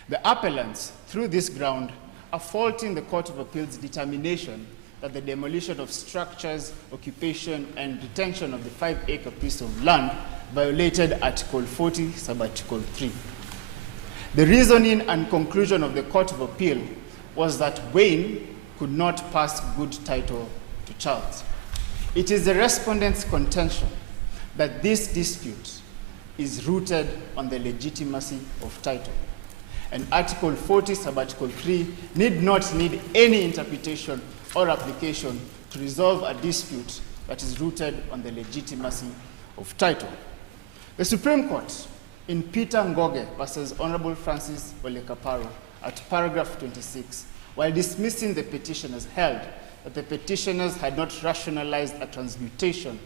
The appellants, through this ground, are faulting the Court of Appeal's determination that the demolition of structures, occupation, and retention of the 5-acre piece of land violated Article 40, Subarticle 3. The reasoning and conclusion of the Court of Appeal was that Wayne could not pass good title to Charles. It is the respondent's contention that this dispute is rooted on the legitimacy of title. And Article 40, Subarticle 3 need not need any interpretation or application to resolve a dispute that is rooted on the legitimacy of title. The Supreme Court, in Peter Ngoge versus Honorable Francis Ole Kaparo, at paragraph 26, while dismissing the petitioners, held that the petitioners had not rationalized a transmutation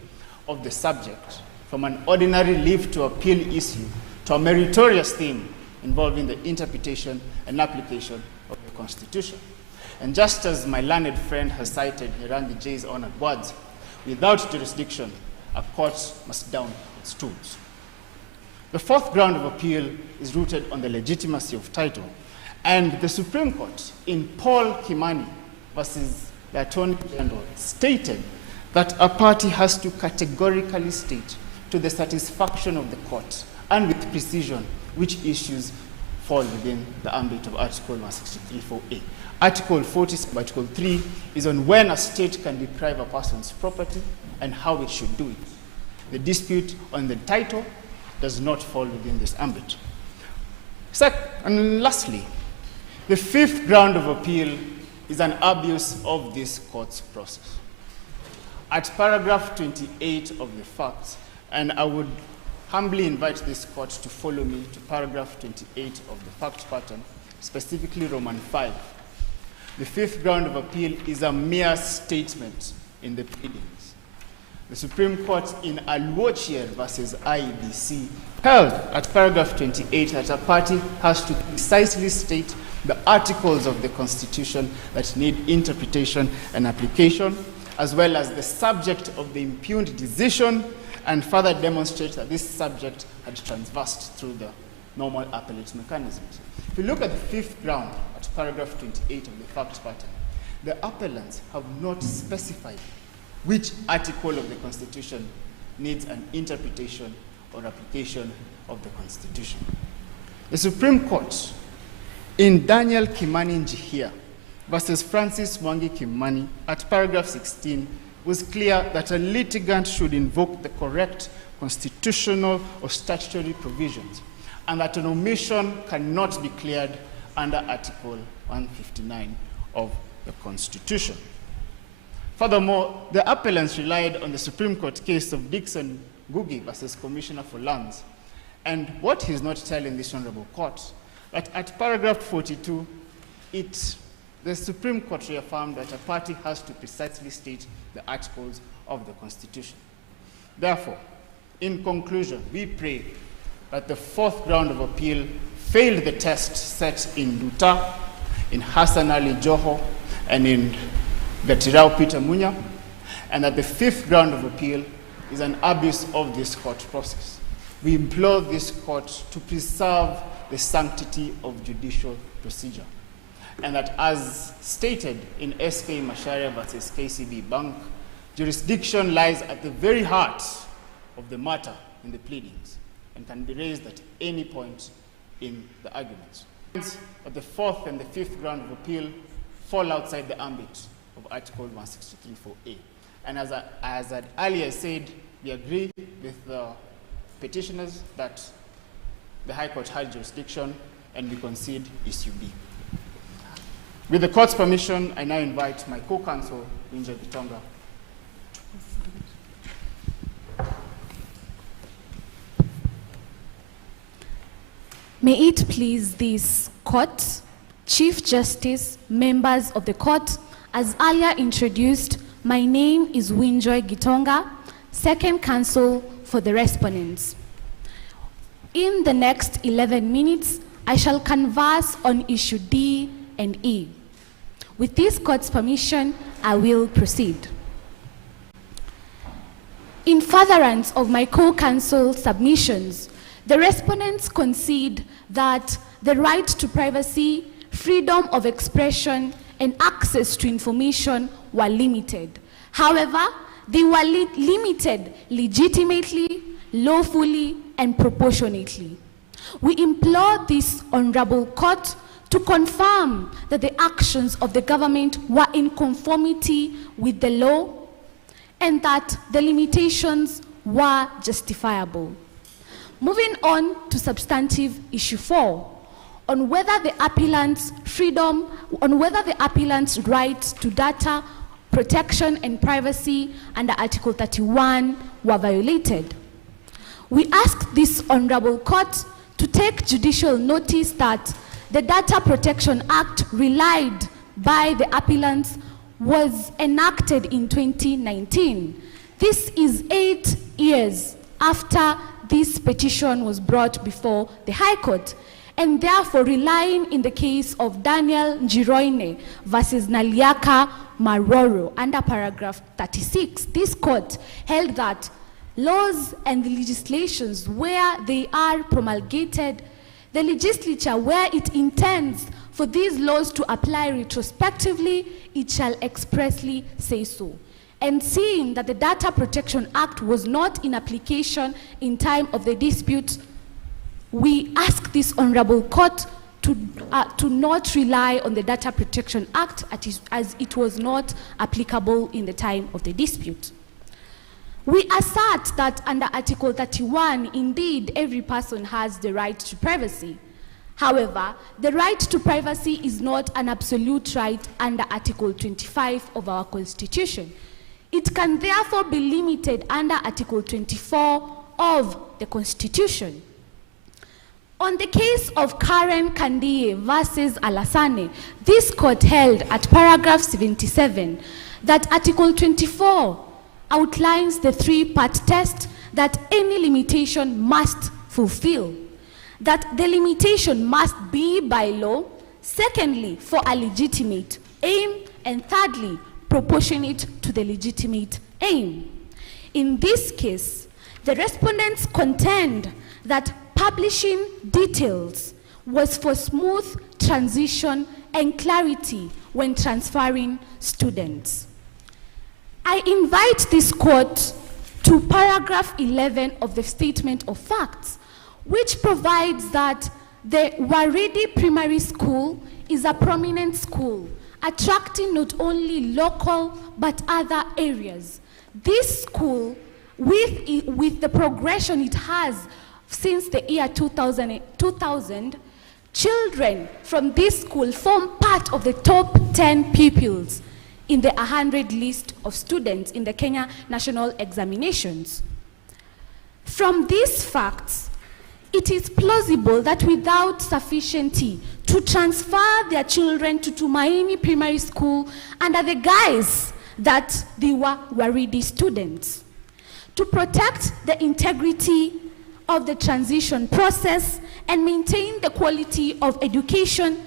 of the subject from an ordinary leave to appeal issue to a meritorious theme involving the interpretation and application of the Constitution. And just as my learned friend has cited Hirangi J's honored words, without jurisdiction, a court must down its tools. The fourth ground of appeal is rooted on the legitimacy of title. And the Supreme Court, in Paul Kimani versus the Attorney General, stated that a party has to categorically state to the satisfaction of the court and with precision which issues fall within the ambit of Article 163(4)(a). Article 40, Article 3 is on when a state can deprive a person's property and how it should do it. The dispute on the title does not fall within this ambit. And lastly, the fifth ground of appeal is an abuse of this court's process. At paragraph 28 of the facts, and I would humbly invite this court to follow me to paragraph 28 of the fact pattern, specifically Roman 5. The fifth ground of appeal is a mere statement in the pleadings. The Supreme Court in Alwochier versus IEBC held at paragraph 28 that a party has to precisely state the articles of the Constitution that need interpretation and application, as well as the subject of the impugned decision, and further demonstrate that this subject had transversed through the normal appellate mechanisms. If you look at the fifth ground at paragraph 28 of the fact pattern, the appellants have not specified which article of the Constitution needs an interpretation or application of the Constitution. The Supreme Court, in Daniel Kimani Njihia versus Francis Mwangi Kimani, at paragraph 16, was clear that a litigant should invoke the correct constitutional or statutory provisions, and that an omission cannot be cleared under Article 159 of the Constitution. Furthermore, the appellants relied on the Supreme Court case of Dixon Ngugi versus Commissioner for Lands, and what he's not telling this honorable court, that at paragraph 42, the Supreme Court reaffirmed that a party has to precisely state the articles of the Constitution. Therefore, in conclusion, we pray that the fourth ground of appeal failed the test set in Luta, in Hassan Ali Joho, and in Gatirao Peter Munya, and that the fifth ground of appeal is an abuse of this court process. We implore this court to preserve the sanctity of judicial procedure, and that as stated in SK Macharia versus KCB Bank, jurisdiction lies at the very heart of the matter in the pleadings and can be raised at any point in the arguments. But the fourth and the fifth ground of appeal fall outside the ambit of Article 163(4)(a). And as I earlier said, we agree with the petitioners that the High Court had jurisdiction, and we concede issue B. With the court's permission, I now invite my co-counsel, Winja Gitonga. May it please this court, Chief Justice, members of the court, as earlier introduced, my name is Winjoy Gitonga, second counsel for the respondents. In the next 11 minutes, I shall converse on issue D and E. With this court's permission, I will proceed. In furtherance of my co-counsel submissions, the respondents concede that the right to privacy, freedom of expression, and access to information were limited. However, they were limited legitimately, lawfully, and proportionately. We implore this honorable court to confirm that the actions of the government were in conformity with the law and that the limitations were justifiable. Moving on to substantive issue 4, on whether the appellant's right to data protection and privacy under Article 31 were violated. We ask this honorable court to take judicial notice that the Data Protection Act relied by the appellants was enacted in 2019. This is 8 years after this petition was brought before the High Court, and therefore relying in the case of Daniel Njiroine versus Naliaka Maroro under paragraph 36, this court held that laws and the legislations where they are promulgated, the legislature where it intends for these laws to apply retrospectively, it shall expressly say so. And seeing that the Data Protection Act was not in application in time of the dispute, we ask this honorable court to not rely on the Data Protection Act as it was not applicable in the time of the dispute. We assert that under Article 31, indeed, every person has the right to privacy. However, the right to privacy is not an absolute right under Article 25 of our Constitution. It can therefore be limited under Article 24 of the Constitution. On the case of Karen Kandie versus Alassane, this court held at paragraph 77 that Article 24 outlines the three-part test that any limitation must fulfill. That the limitation must be by law, secondly, for a legitimate aim, and thirdly, proportionate to the legitimate aim. In this case, the respondents contend that publishing details was for smooth transition and clarity when transferring students. I invite this court to paragraph 11 of the Statement of Facts, which provides that the Waridi Primary School is a prominent school, attracting not only local but other areas. This school, with the progression it has since the year 2000, children from this school form part of the top 10 pupils in the 100 list of students in the Kenya National Examinations. From these facts, it is plausible that without sufficiency to transfer their children to Tumaini Primary School under the guise that they were Waridi students, to protect the integrity of the transition process and maintain the quality of education,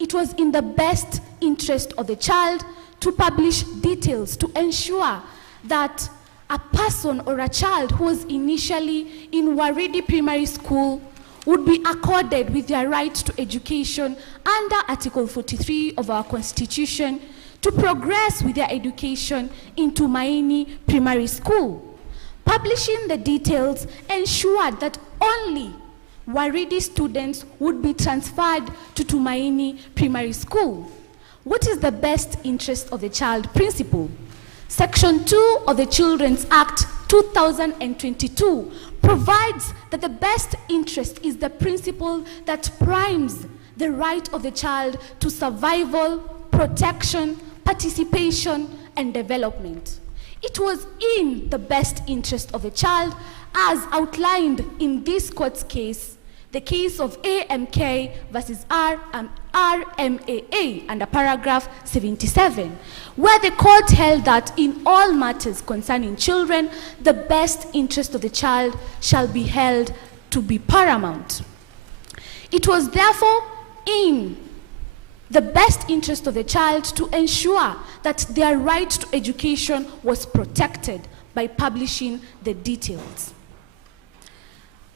it was in the best interest of the child to publish details to ensure that a person or a child who was initially in Waridi Primary School would be accorded with their right to education under Article 43 of our Constitution to progress with their education into Tumaini Primary School. Publishing the details ensured that only Waridi students would be transferred to Tumaini Primary School. What is the best interest of the child principle? Section 2 of the Children's Act 2022 provides that the best interest is the principle that primes the right of the child to survival, protection, participation, and development. It was in the best interest of the child, as outlined in this court's case, the case of AMK versus RMAA under paragraph 77, where the court held that in all matters concerning children, the best interest of the child shall be held to be paramount. It was therefore in the best interest of the child to ensure that their right to education was protected by publishing the details.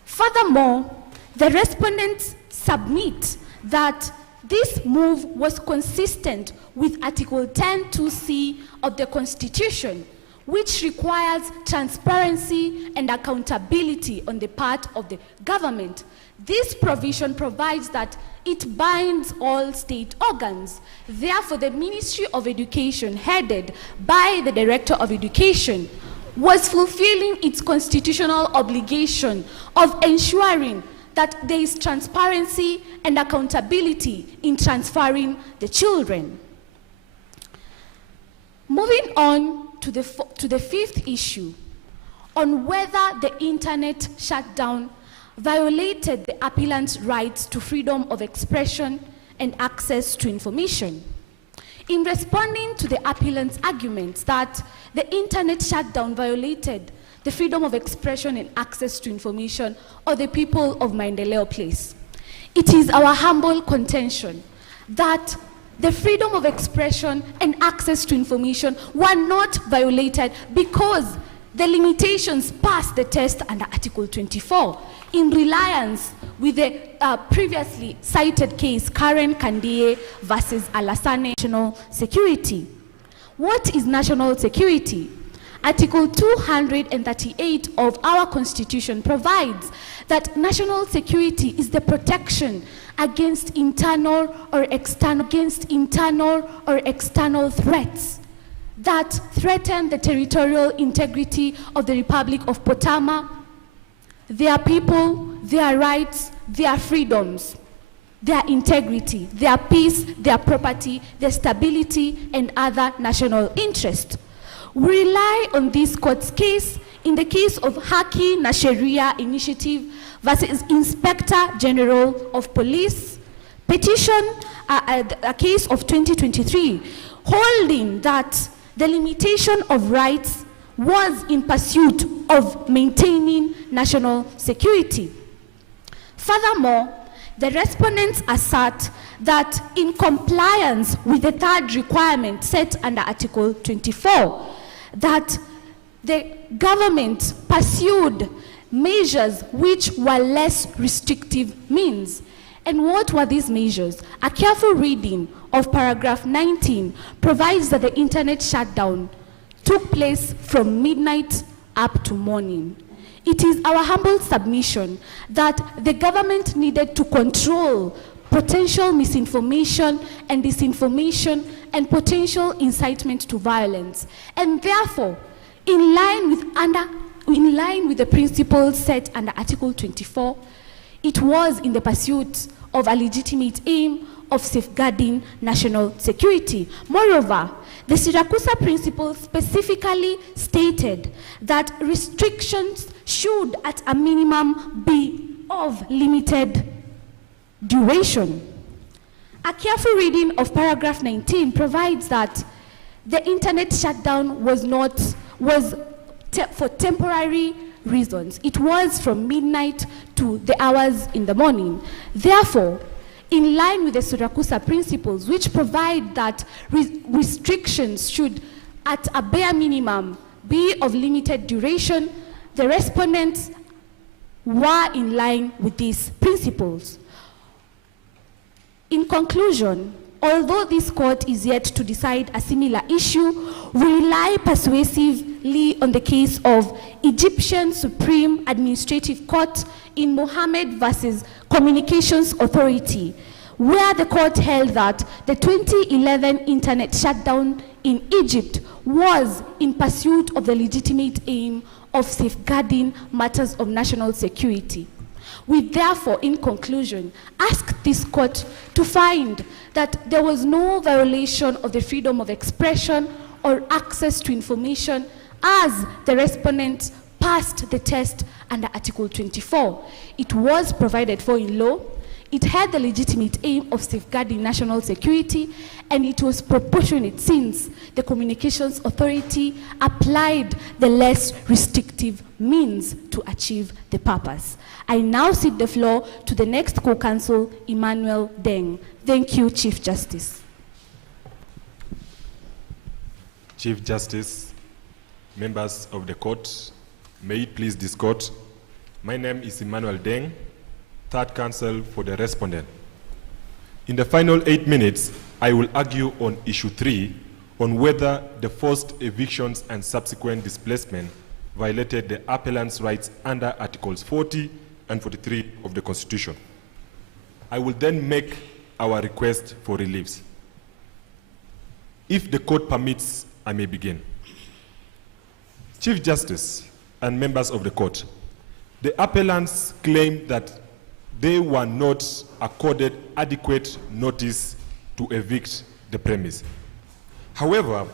Furthermore, the respondents submit that this move was consistent with Article 10(2)(c) of the Constitution, which requires transparency and accountability on the part of the government. This provision provides that it binds all state organs. Therefore, the Ministry of Education, headed by the Director of Education, was fulfilling its constitutional obligation of ensuring that there is transparency and accountability in transferring the children. Moving on to the fifth issue, on whether the internet shutdown violated the appellant's rights to freedom of expression and access to information. In responding to the appellant's arguments that the internet shutdown violated the freedom of expression and access to information of the people of Maendeleo Place, it is our humble contention that the freedom of expression and access to information were not violated because the limitations passed the test under Article 24 in reliance with the previously cited case Karen Kandie versus Alassane. National security. What is national security? Article 238 of our Constitution provides that national security is the protection against internal or external threats that threaten the territorial integrity of the Republic of Potama, their people, their rights, their freedoms, their integrity, their peace, their property, their stability, and other national interests. We rely on this court's case in the case of Haki na Sheria Initiative versus Inspector General of Police, petition, a case of 2023, holding that the limitation of rights was in pursuit of maintaining national security. Furthermore, the respondents assert that in compliance with the third requirement set under Article 24, that the government pursued measures which were less restrictive means. And what were these measures? A careful reading of paragraph 19 provides that the internet shutdown took place from midnight up to morning. It is our humble submission that the government needed to control potential misinformation and disinformation and potential incitement to violence. And therefore, in line with the principles set under Article 24, it was in the pursuit of a legitimate aim of safeguarding national security. Moreover, the Siracusa principle specifically stated that restrictions should at a minimum be of limited duration. A careful reading of paragraph 19 provides that the internet shutdown was for temporary reasons. It was from midnight to the hours in the morning. Therefore, in line with the Siracusa principles, which provide that restrictions should at a bare minimum be of limited duration, the respondents were in line with these principles. In conclusion, although this court is yet to decide a similar issue, we rely persuasively on the case of Egyptian Supreme Administrative Court in Mohammed versus Communications Authority, where the court held that the 2011 internet shutdown in Egypt was in pursuit of the legitimate aim of safeguarding matters of national security. We therefore, in conclusion, ask this court to find that there was no violation of the freedom of expression or access to information as the respondents passed the test under Article 24. It was provided for in law. It had the legitimate aim of safeguarding national security, and it was proportionate since the Communications Authority applied the less restrictive means to achieve the purpose. I now cede the floor to the next co-counsel, Emmanuel Deng. Thank you, Chief Justice. Chief Justice, members of the court, may it please this court. My name is Emmanuel Deng, third counsel for the respondent. In the final 8 minutes, I will argue on issue 3 on whether the forced evictions and subsequent displacement violated the appellant's rights under Articles 40 and 43 of the Constitution. I will then make our request for reliefs. If the court permits, I may begin. Chief Justice and members of the court, the appellants claim that they were not accorded adequate notice to evict the premise. However,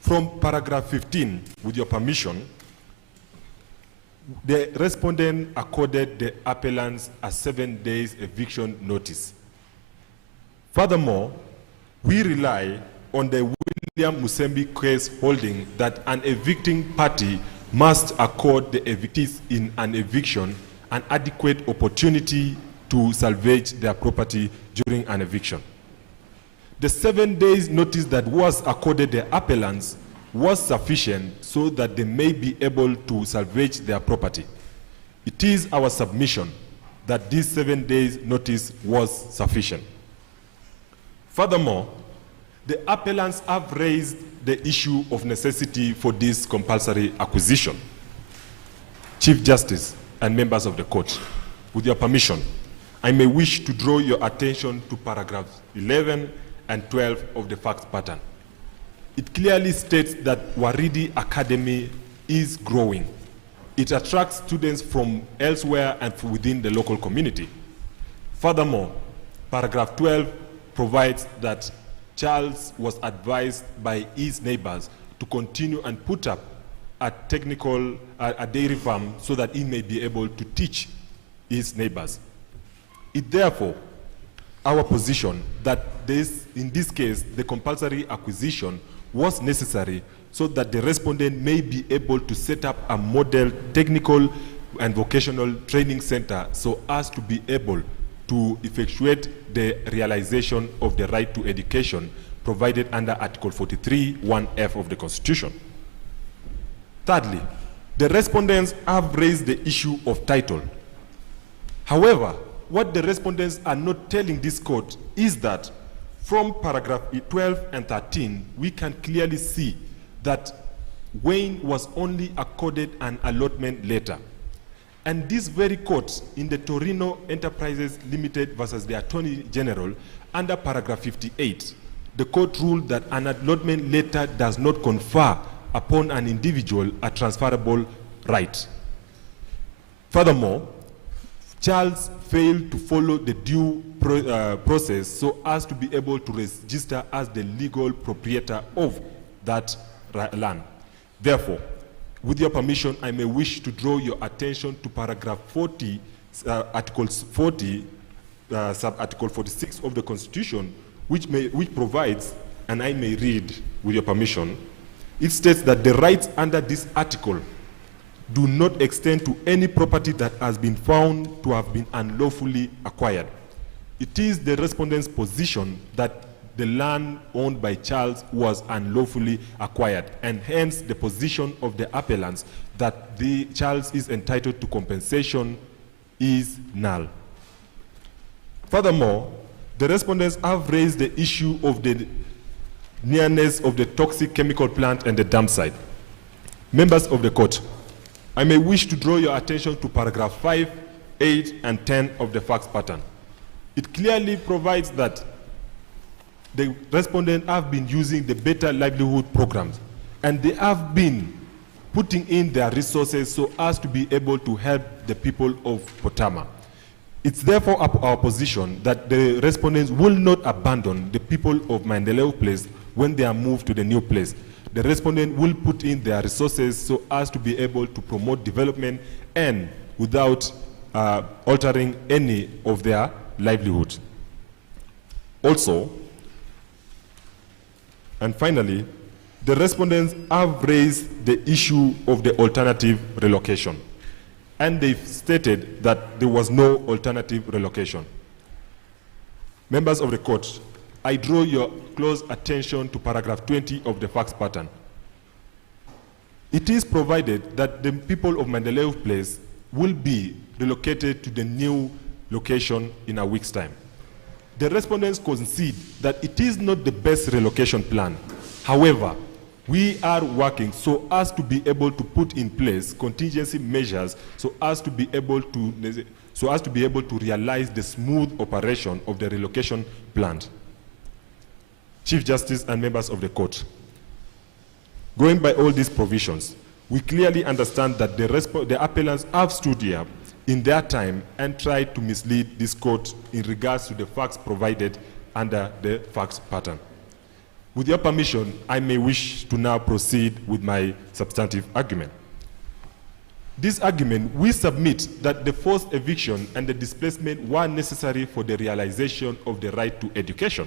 from paragraph 15, with your permission, the respondent accorded the appellants a 7 days eviction notice. Furthermore, we rely on the William Musembi case holding that an evicting party must accord the evictees in an eviction an adequate opportunity to salvage their property during an eviction. The 7 days notice that was accorded the appellants was sufficient so that they may be able to salvage their property. It is our submission that this 7 days notice was sufficient. Furthermore, the appellants have raised the issue of necessity for this compulsory acquisition. Chief Justice and members of the court, with your permission, I may wish to draw your attention to paragraphs 11 and 12 of the fact pattern. It clearly states that Waridi Academy is growing. It attracts students from elsewhere and from within the local community. Furthermore, paragraph 12 provides that Charles was advised by his neighbors to continue and put up a dairy farm so that he may be able to teach his neighbors. It therefore, our position that in this case, the compulsory acquisition was necessary so that the respondent may be able to set up a model technical and vocational training center so as to be able to effectuate the realization of the right to education provided under Article 43, 1F of the Constitution. Thirdly, the respondents have raised the issue of title. However, what the respondents are not telling this court is that from paragraph 12 and 13, we can clearly see that Wayne was only accorded an allotment letter. And this very court in the Torino Enterprises Limited versus the Attorney General, under paragraph 58, the court ruled that an allotment letter does not confer upon an individual a transferable right. Furthermore, Charles failed to follow the due process so as to be able to register as the legal proprietor of that land. Therefore, with your permission, I may wish to draw your attention to paragraph 40, articles 40, sub-article 46 of the Constitution, which provides, and I may read with your permission, it states that the rights under this article do not extend to any property that has been found to have been unlawfully acquired. It is the respondent's position that the land owned by Charles was unlawfully acquired, and hence the position of the appellants that Charles is entitled to compensation is null. Furthermore, the respondents have raised the issue of the nearness of the toxic chemical plant and the dump site. Members of the court, I may wish to draw your attention to paragraph 5, 8, and 10 of the facts pattern. It clearly provides that the respondents have been using the Better Livelihood programs, and they have been putting in their resources so as to be able to help the people of Potama. It's therefore our position that the respondents will not abandon the people of Maendeleo Place when they are moved to the new place. The respondent will put in their resources so as to be able to promote development and without altering any of their livelihood. Also, and finally, the respondents have raised the issue of the alternative relocation, and they've stated that there was no alternative relocation. Members of the court, I draw your close attention to paragraph 20 of the facts pattern. It is provided that the people of Maendeleo Place will be relocated to the new location in a week's time. The respondents concede that it is not the best relocation plan. However, we are working so as to be able to put in place contingency measures so as to be able to realize the smooth operation of the relocation plan. Chief Justice and members of the court, going by all these provisions, we clearly understand that the appellants have stood here in their time and tried to mislead this court in regards to the facts provided under the facts pattern. With your permission, I may wish to now proceed with my substantive argument. This argument, we submit that the forced eviction and the displacement were necessary for the realization of the right to education.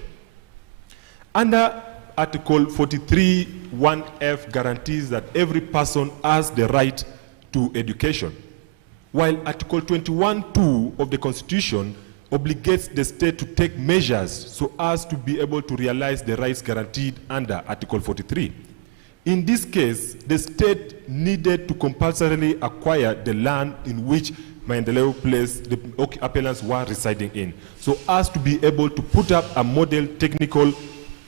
Under Article 43(1)(f) guarantees that every person has the right to education, while Article 21(2) of the Constitution obligates the state to take measures so as to be able to realize the rights guaranteed under Article 43. In this case, the state needed to compulsorily acquire the land in which Maendeleo Place, the appellants were residing in, so as to be able to put up a model technical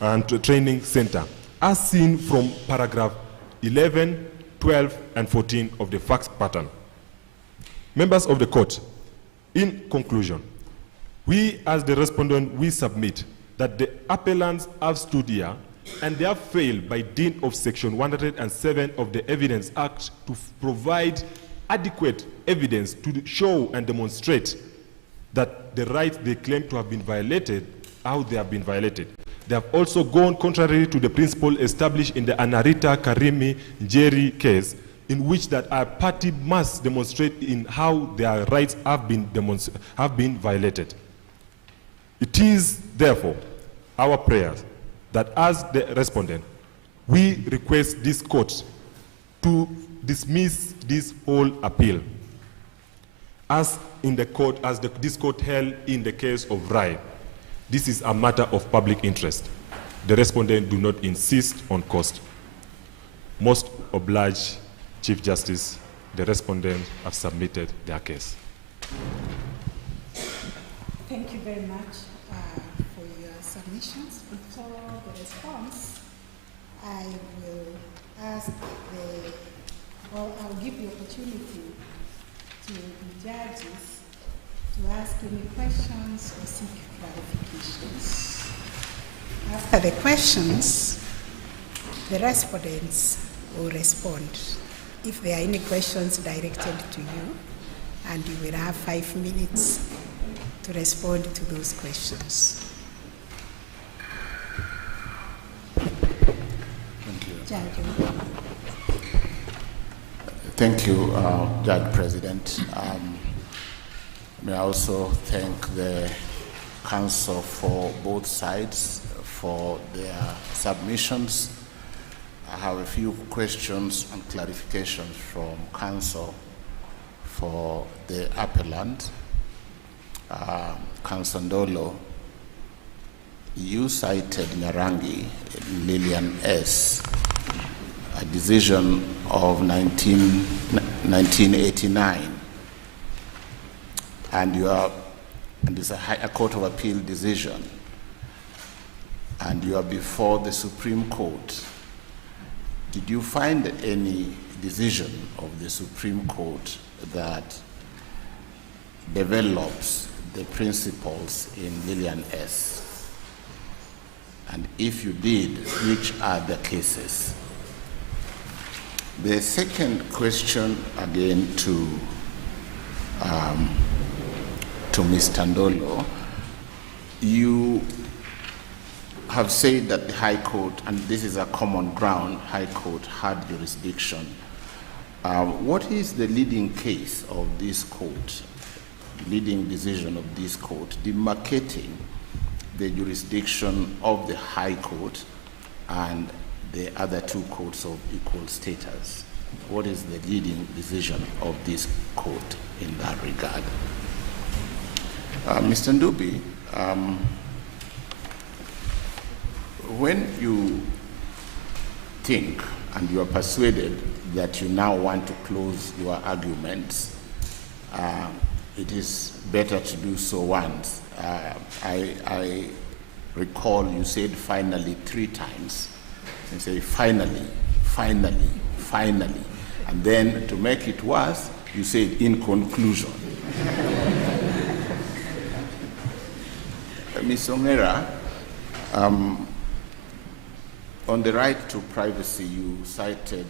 and training center, as seen from paragraph 11, 12, and 14 of the facts pattern. Members of the court, in conclusion, we as the respondent, we submit that the appellants have stood here and they have failed by dint of section 107 of the Evidence Act to provide adequate evidence to show and demonstrate that the rights they claim to have been violated, how they have been violated. They have also gone contrary to the principle established in the Anarita Karimi Njeri case, in which that a party must demonstrate in how their rights have been violated. It is therefore our prayer that as the respondent, we request this court to dismiss this whole appeal, as in the court, this court held in the case of Rai. This is a matter of public interest. The respondent do not insist on cost. Most obliged, Chief Justice, the respondent have submitted their case. Thank you very much for your submissions. Before the response, I will ask I'll give the opportunity to the judges to ask any questions or seek clarifications. After the questions, the respondents will respond. If there are any questions directed to you, and you will have 5 minutes to respond to those questions. Thank you. Judge. Thank you, Judge President. May I also thank the counsel for both sides for their submissions. I have a few questions and clarifications from counsel for the appellant. Counsel Ndolo, you cited Nyarangi, Lillian S., a decision of 1989, and it's a Court of Appeal decision, and you are before the Supreme Court. Did you find any decision of the Supreme Court that develops the principles in Lillian S.? And if you did, which are the cases? The second question, again to Mr. Ndolo, you have said that the High Court, and this is a common ground, High Court had jurisdiction. What is the leading case of this court leading decision of this court demarcating the jurisdiction of the High Court and the other two courts of equal status. What is the leading decision of this court in that regard? Mr. Ndubi, when you think and you are persuaded that you now want to close your arguments, it is better to do so once. I recall you said finally 3 times. You say finally, finally, finally. And then to make it worse, you said in conclusion. Ms. Ongera, on the right to privacy, you cited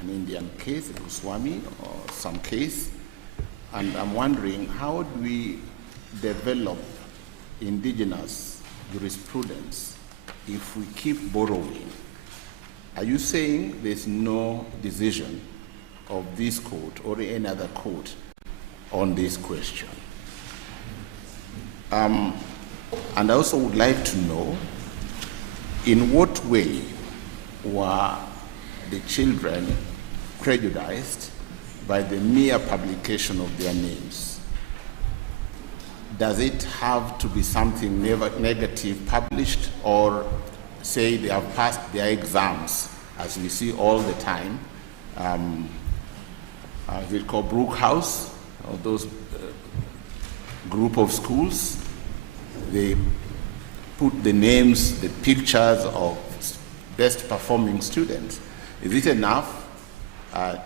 an Indian case, Goswami, or some case. And I'm wondering, how do we develop indigenous jurisprudence if we keep borrowing? Are you saying there's no decision of this court or any other court on this question? And I also would like to know, in what way were the children prejudiced by the mere publication of their names? Does it have to be something negative published, or say they have passed their exams, as we see all the time? They call Brook House, or those group of schools. They put the names, the pictures of best performing students. Is it enough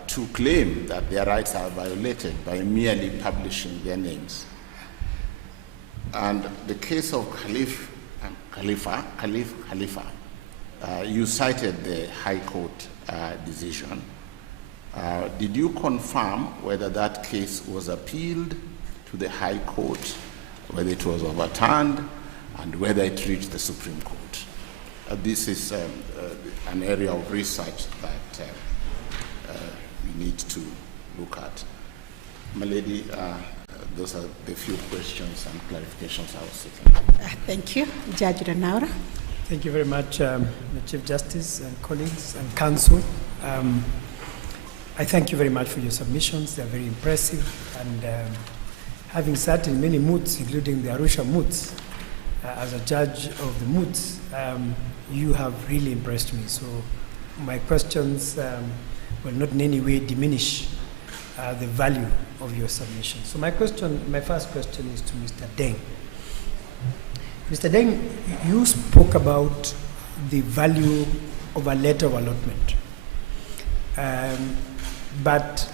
to claim that their rights are violated by merely publishing their names? And the case of Khalifa, you cited the High Court decision. Did you confirm whether that case was appealed to the High Court, whether it was overturned, and whether it reached the Supreme Court? This is an area of research that we need to look at. My lady, those are the few questions and clarifications I was seeking. Thank you. Judge Ranaura. Thank you very much, Chief Justice and colleagues and counsel. I thank you very much for your submissions. They're very impressive. And having sat in many moots, including the Arusha moots, as a judge of the moots, you have really impressed me. So my questions will not in any way diminish the value of your submission. So my first question is to Mr. Deng. Mr. Deng, you spoke about the value of a letter of allotment. But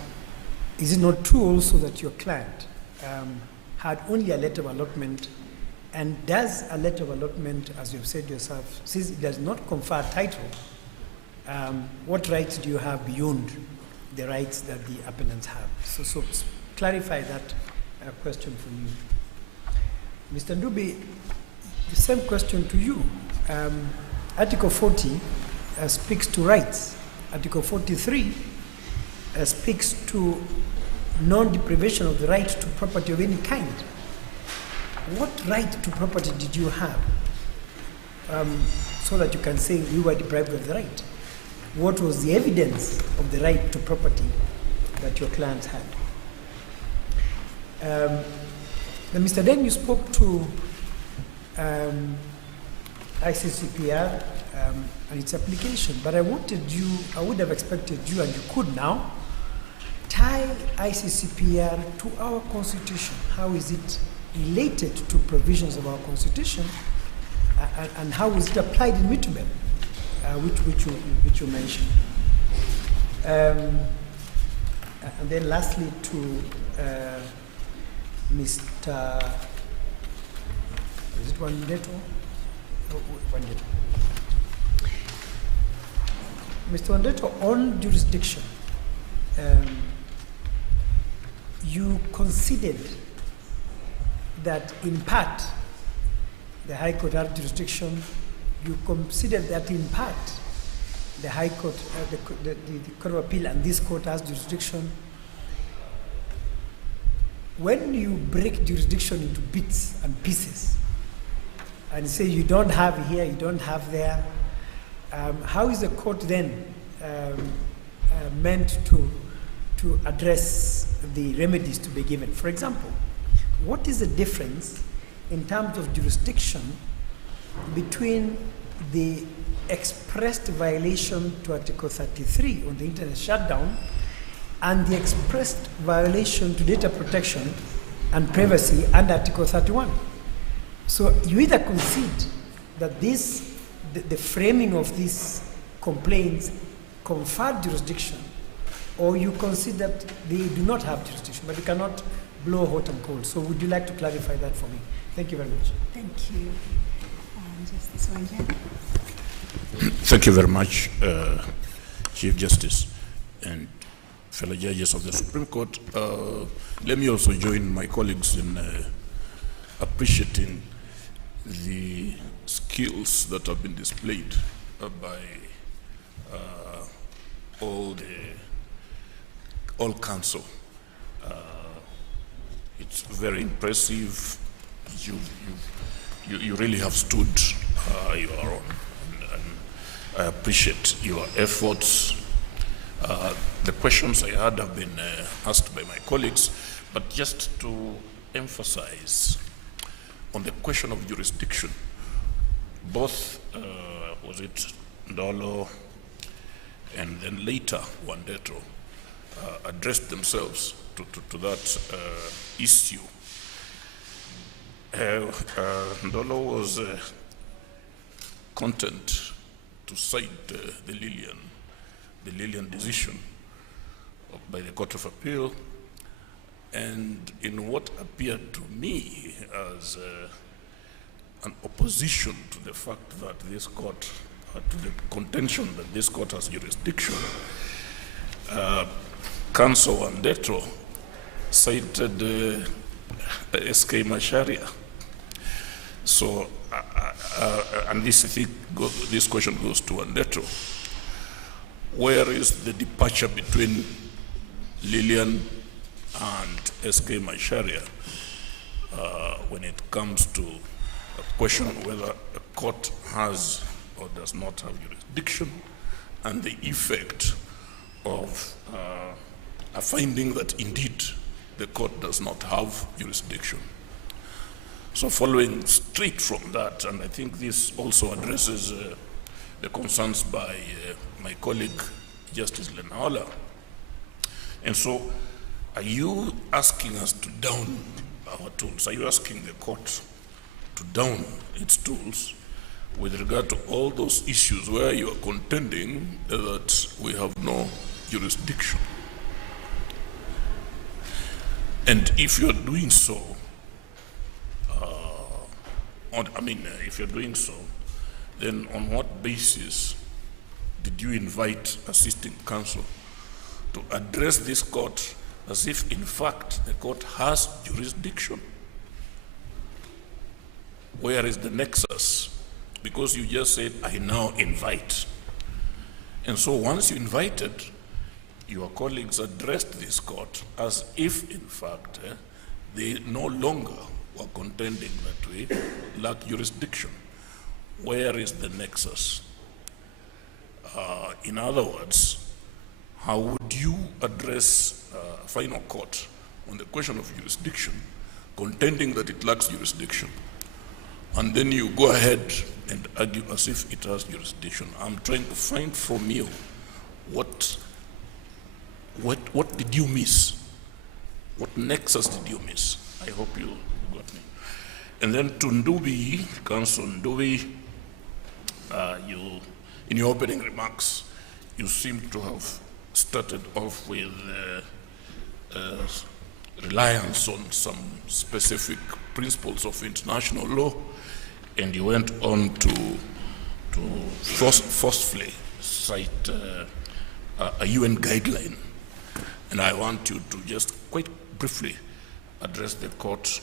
is it not true also that your client had only a letter of allotment? And does a letter of allotment, as you've said yourself, since it does not confer title, what rights do you have beyond the rights that the appellants have? So clarify that question for me. Mr. Ndubi, the same question to you. Article 40 speaks to rights. Article 43 speaks to non-deprivation of the right to property of any kind. What right to property did you have so that you can say we were deprived of the right? What was the evidence of the right to property that your clients had? Mr. Deng, you spoke to ICCPR and its application, but I would have expected you, and you could now, tie ICCPR to our Constitution. How is it related to provisions of our Constitution, and how is it applied in Moot, which you mentioned? And then lastly to Mr. Is it Wandeto? Oh, Wandeto. Mr. Wandeto, on jurisdiction, you considered that in part the High Court had jurisdiction. You considered that in part the High Court, the Court of Appeal and this court has jurisdiction. when you break jurisdiction into bits and pieces and say you don't have here, you don't have there, how is the court then meant to address the remedies to be given? For example, what is the difference in terms of jurisdiction between the expressed violation to Article 33 on the internet shutdown and the expressed violation to data protection and privacy under Article 31? So you either concede that the framing of these complaints conferred jurisdiction, or you concede that they do not have jurisdiction, but you cannot blow hot and cold. So would you like to clarify that for me? Thank you very much. Thank you. Justice Wanja. Thank you very much, Chief Justice and fellow judges of the Supreme Court. Let me also join my colleagues in appreciating the skills that have been displayed by all counsel. It's very impressive. You really have stood your own, and I appreciate your efforts. The questions I had have been asked by my colleagues, but just to emphasize on the question of jurisdiction, both, was it Ndolo and then later Wandeto, addressed themselves to that issue. Ndolo was content to cite the Lillian decision by the Court of Appeal, and in what appeared to me as an opposition to the fact that this court, to the contention that this court has jurisdiction, Counsel Wandeto cited S.K. Macharia. So, and this question goes to Wandeto. Where is the departure between Lillian and S.K. Macharia when it comes to a question whether a court has or does not have jurisdiction, and the effect of a finding that indeed the court does not have jurisdiction? So following straight from that, and I think this also addresses the concerns by my colleague, Justice Lenaola. And so, are you asking us to down our tools? Are you asking the court to down its tools with regard to all those issues where you are contending that we have no jurisdiction? And if you are doing so, if you're doing so, then on what basis did you invite assisting counsel to address this court as if, in fact, the court has jurisdiction? Where is the nexus? Because you just said, I now invite. And so once you invited, your colleagues addressed this court as if, in fact, they no longer were contending that we lack jurisdiction. Where is the nexus? In other words, how would you address a final court on the question of jurisdiction, contending that it lacks jurisdiction, and then you go ahead and argue as if it has jurisdiction? I'm trying to find from you what did you miss? What nexus did you miss? I hope you got me. And then to Ndubi, Counsel Ndubi, in your opening remarks, you seem to have started off with reliance on some specific principles of international law, and you went on to forcefully cite a UN guideline. And I want you to just quite briefly address the court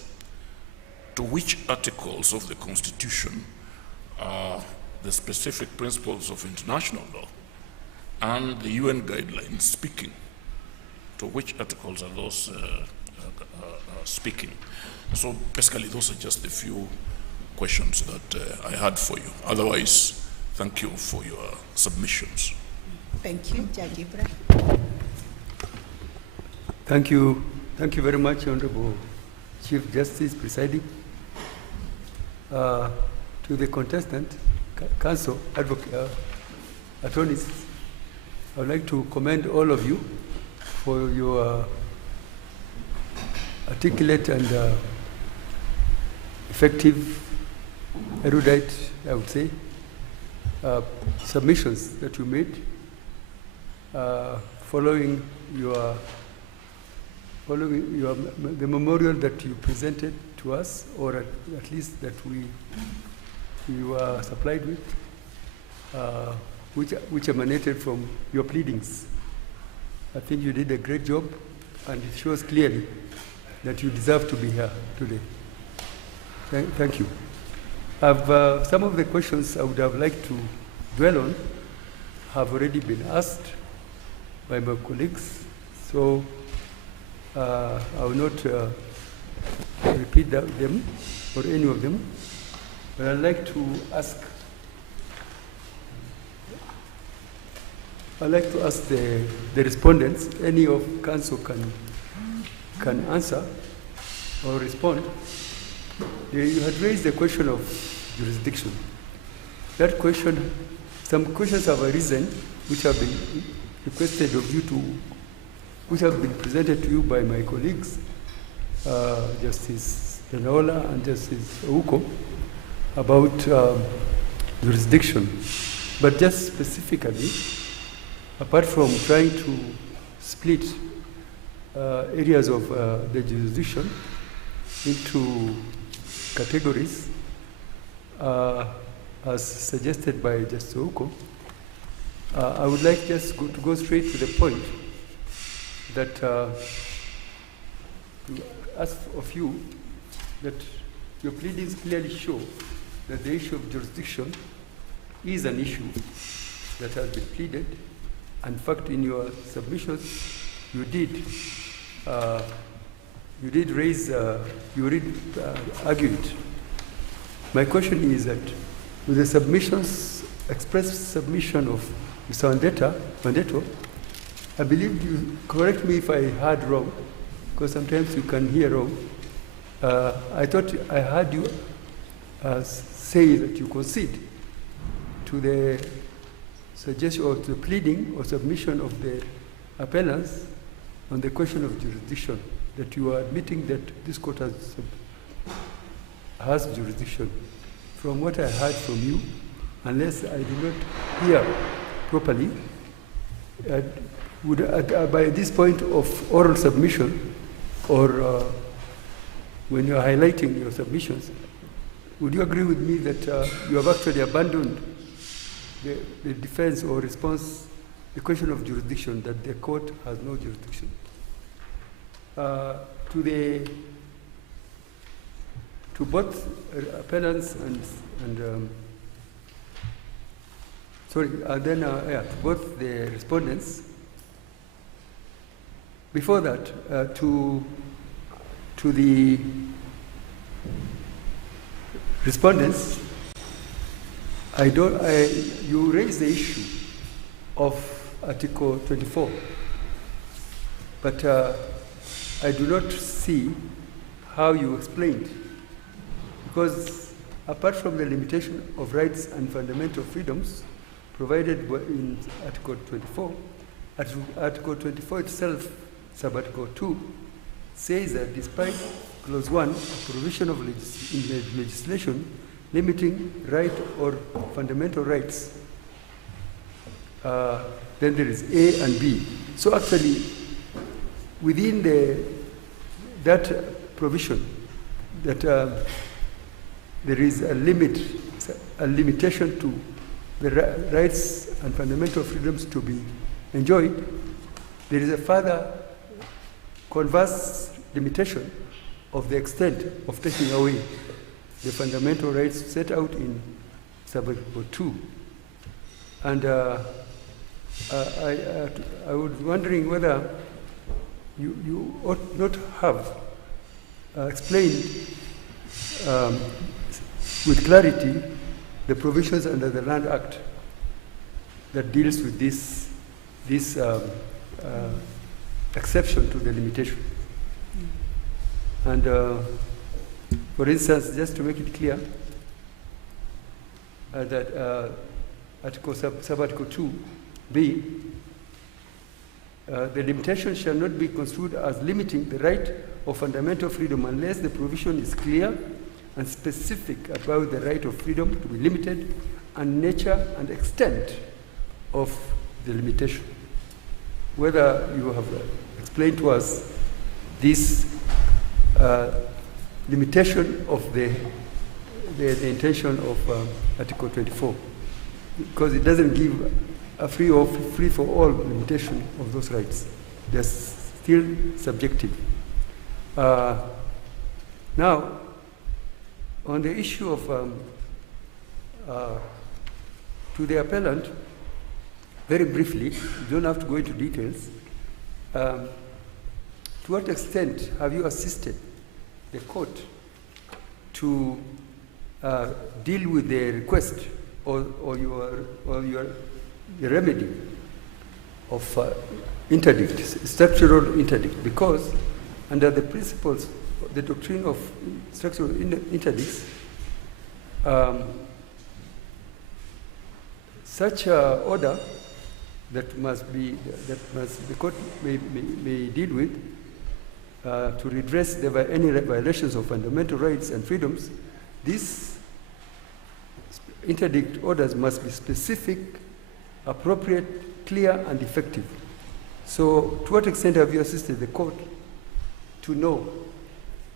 to which articles of the Constitution are the specific principles of international law and the UN guidelines speaking. To which articles are those speaking. So basically, those are just a few questions that I had for you. Otherwise, thank you for your submissions. Thank you, Judge Ibrahim. Thank you. Thank you very much, Honorable Chief Justice presiding. To the contestant, counsel, advocate, attorneys, I would like to commend all of you for your articulate and effective, erudite, I would say, submissions that you made following the memorial that you presented to us, or at least that you were supplied with, which emanated from your pleadings. I think you did a great job, and it shows clearly that you deserve to be here today. Thank you. Some of the questions I would have liked to dwell on have already been asked by my colleagues, so I will not repeat them or any of them, but I'd like to ask the respondents, any of counsel can answer or respond. You had raised the question of jurisdiction. That question, some questions have arisen which have been requested of you which have been presented to you by my colleagues, Justice Denola and Justice Ouko, about jurisdiction. But just specifically, apart from trying to split areas of the jurisdiction into categories, as suggested by Justice Ouko, I would like just to go straight to the point that to ask of you that your pleadings clearly show that the issue of jurisdiction is an issue that has been pleaded. In fact, in your submissions, you did argue it. My question is that with the submissions, express submission of Mr. Mandetto, I believe you, correct me if I heard wrong, because sometimes you can hear wrong. I thought I heard you say that you concede to the suggestion or the pleading or submission of the appellants on the question of jurisdiction, that you are admitting that this court has jurisdiction. From what I heard from you, unless I did not hear properly, by this point of oral submission, or when you are highlighting your submissions, would you agree with me that you have actually abandoned the defense or response, the question of jurisdiction, that the court has no jurisdiction? To both appellants to both the respondents. Before that, to the respondents, you raised the issue of Article 24, but I do not see how you explained, because apart from the limitation of rights and fundamental freedoms provided in Article 24, Article 24 itself, sub-Article 2, says that despite Clause 1, a provision of legislation limiting right or fundamental rights, then there is A and B. So actually, within that provision, that there is a limitation to the rights and fundamental freedoms to be enjoyed, there is a further converse limitation of the extent of taking away the fundamental rights set out in sub-Article 2. And I was wondering whether you ought not have explained with clarity the provisions under the Land Act that deals with this exception to the limitation. And for instance, just to make it clear, that Sub-Article 2b, the limitation shall not be construed as limiting the right of fundamental freedom unless the provision is clear and specific about the right of freedom to be limited and nature and extent of the limitation. Whether you have explained to us this limitation of the intention of Article 24, because it doesn't give a free for all limitation of those rights. They're still subjective. Now, on the issue of to the appellant, very briefly, you don't have to go into details. To what extent have you assisted the court to deal with the request or your remedy of interdict, structural interdict? Because under the principles, the doctrine of structural interdicts, such an order that the court may deal with to redress any violations of fundamental rights and freedoms, these interdict orders must be specific, appropriate, clear, and effective. So, to what extent have you assisted the court to know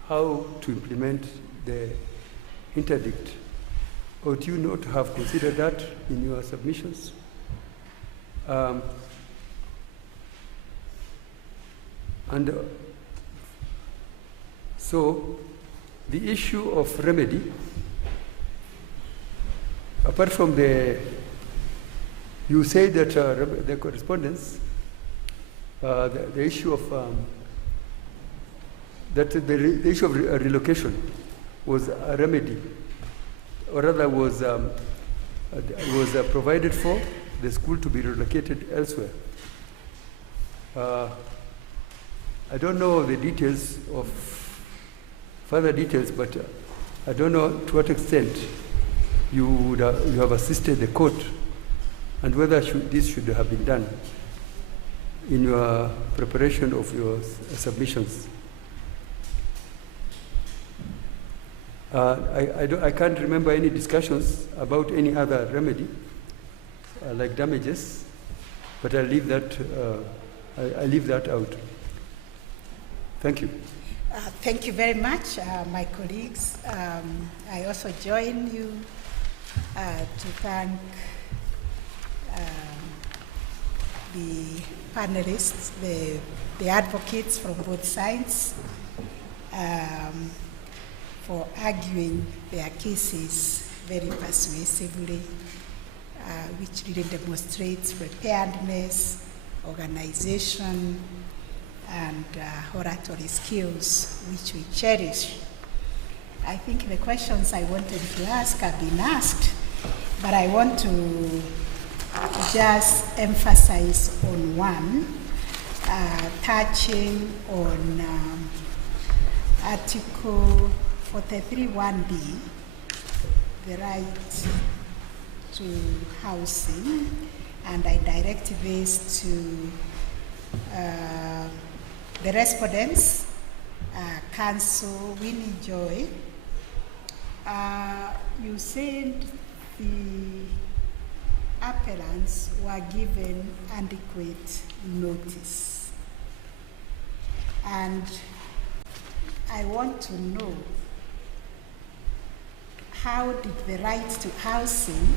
how to implement the interdict? Or do you not have considered that in your submissions? So, the issue of remedy, apart from you say that the correspondence, the issue of the issue of relocation was a remedy, or rather was provided for the school to be relocated elsewhere. I don't know the details of further details, but I don't know to what extent you have assisted the court, and whether this should have been done in your preparation of your submissions. I can't remember any discussions about any other remedy, like damages, but I leave that out. Thank you. Thank you very much, my colleagues. I also join you to thank the panelists, the advocates from both sides, for arguing their cases very persuasively, which really demonstrates preparedness, organization, and oratory skills, which we cherish. I think the questions I wanted to ask have been asked, but I want to just emphasize on one, touching on Article 43(1)(b), the right to housing, and I direct this to the respondents, Council Winnie Joy. You said the appellants were given adequate notice, and I want to know, how did the right to housing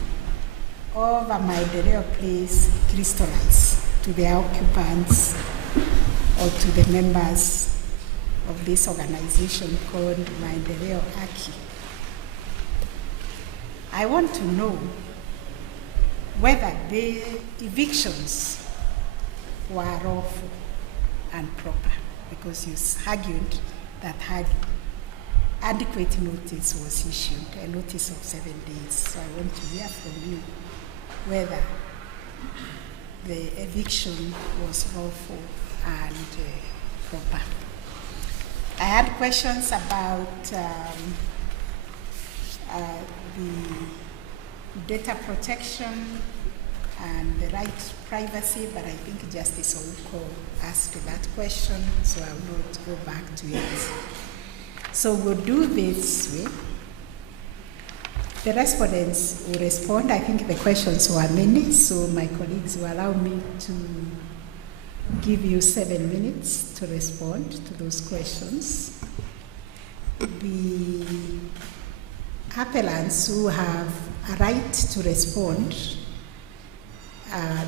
of Maendeleo Place crystallize to the occupants or to the members of this organization called Maendeleo Aki? I want to know whether the evictions were lawful and proper, because you argued that adequate notice was issued, a notice of 7 days. So I want to hear from you whether the eviction was lawful and proper. I had questions about the data protection and the right to privacy, but I think Justice Ouko asked that question, so I will not go back to it. So we'll do this way. The respondents will respond. I think the questions were many, so my colleagues will allow me to give you 7 minutes to respond to those questions. The appellants who have a right to respond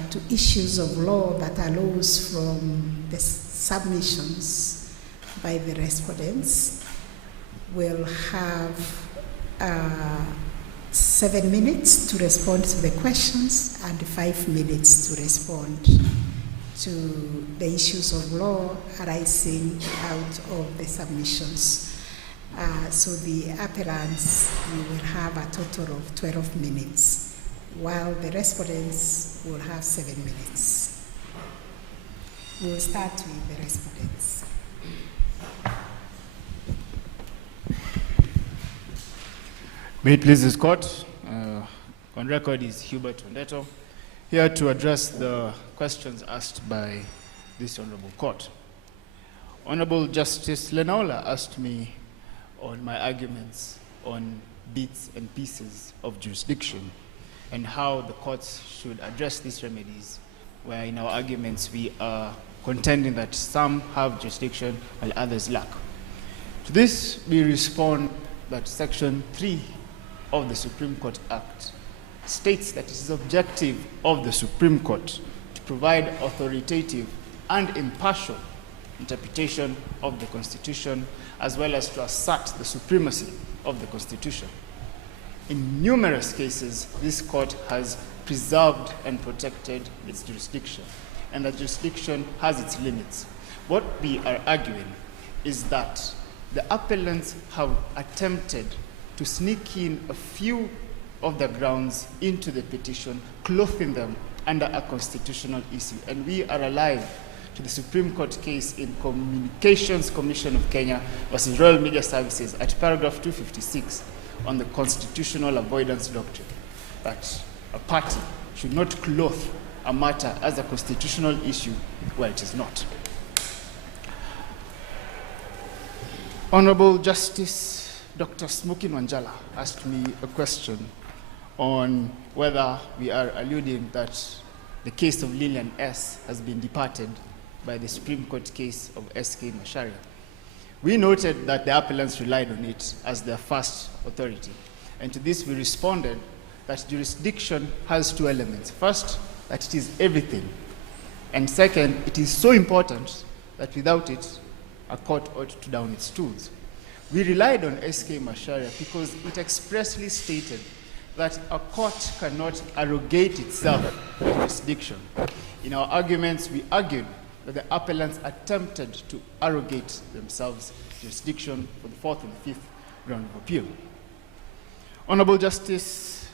to issues of law that arose from the submissions by the respondents will have 7 minutes to respond to the questions and 5 minutes to respond to the issues of law arising out of the submissions. So the appellants will have a total of 12 minutes, while the respondents will have 7 minutes. We'll start with the respondents. May it please this court, on record is Hubert Ondeto, here to address the questions asked by this honorable court. Honorable Justice Lenaola asked me on my arguments on bits and pieces of jurisdiction and how the courts should address these remedies, where in our arguments we are contending that some have jurisdiction while others lack. To this, we respond that Section 3 of the Supreme Court Act states that it is the objective of the Supreme Court to provide authoritative and impartial interpretation of the Constitution, as well as to assert the supremacy of the Constitution. In numerous cases, this court has preserved and protected its jurisdiction, and that jurisdiction has its limits. What we are arguing is that the appellants have attempted to sneak in a few of the grounds into the petition, clothing them under a constitutional issue. And we are alive to the Supreme Court case in Communications Commission of Kenya versus Royal Media Services at paragraph 256 on the constitutional avoidance doctrine, that a party should not clothe a matter as a constitutional issue where it is not. Honorable Justice Dr. Smokin Wanjala asked me a question on whether we are alluding that the case of Lillian S. has been departed by the Supreme Court case of S.K. Macharia. We noted that the appellants relied on it as their first authority. And to this we responded that jurisdiction has 2 elements. First, that it is everything. And second, it is so important that without it, a court ought to down its tools. We relied on S.K. Macharia because it expressly stated that a court cannot arrogate itself jurisdiction. In our arguments, we argued that the appellants attempted to arrogate themselves jurisdiction for the 4th and 5th ground of appeal. Honorable Justice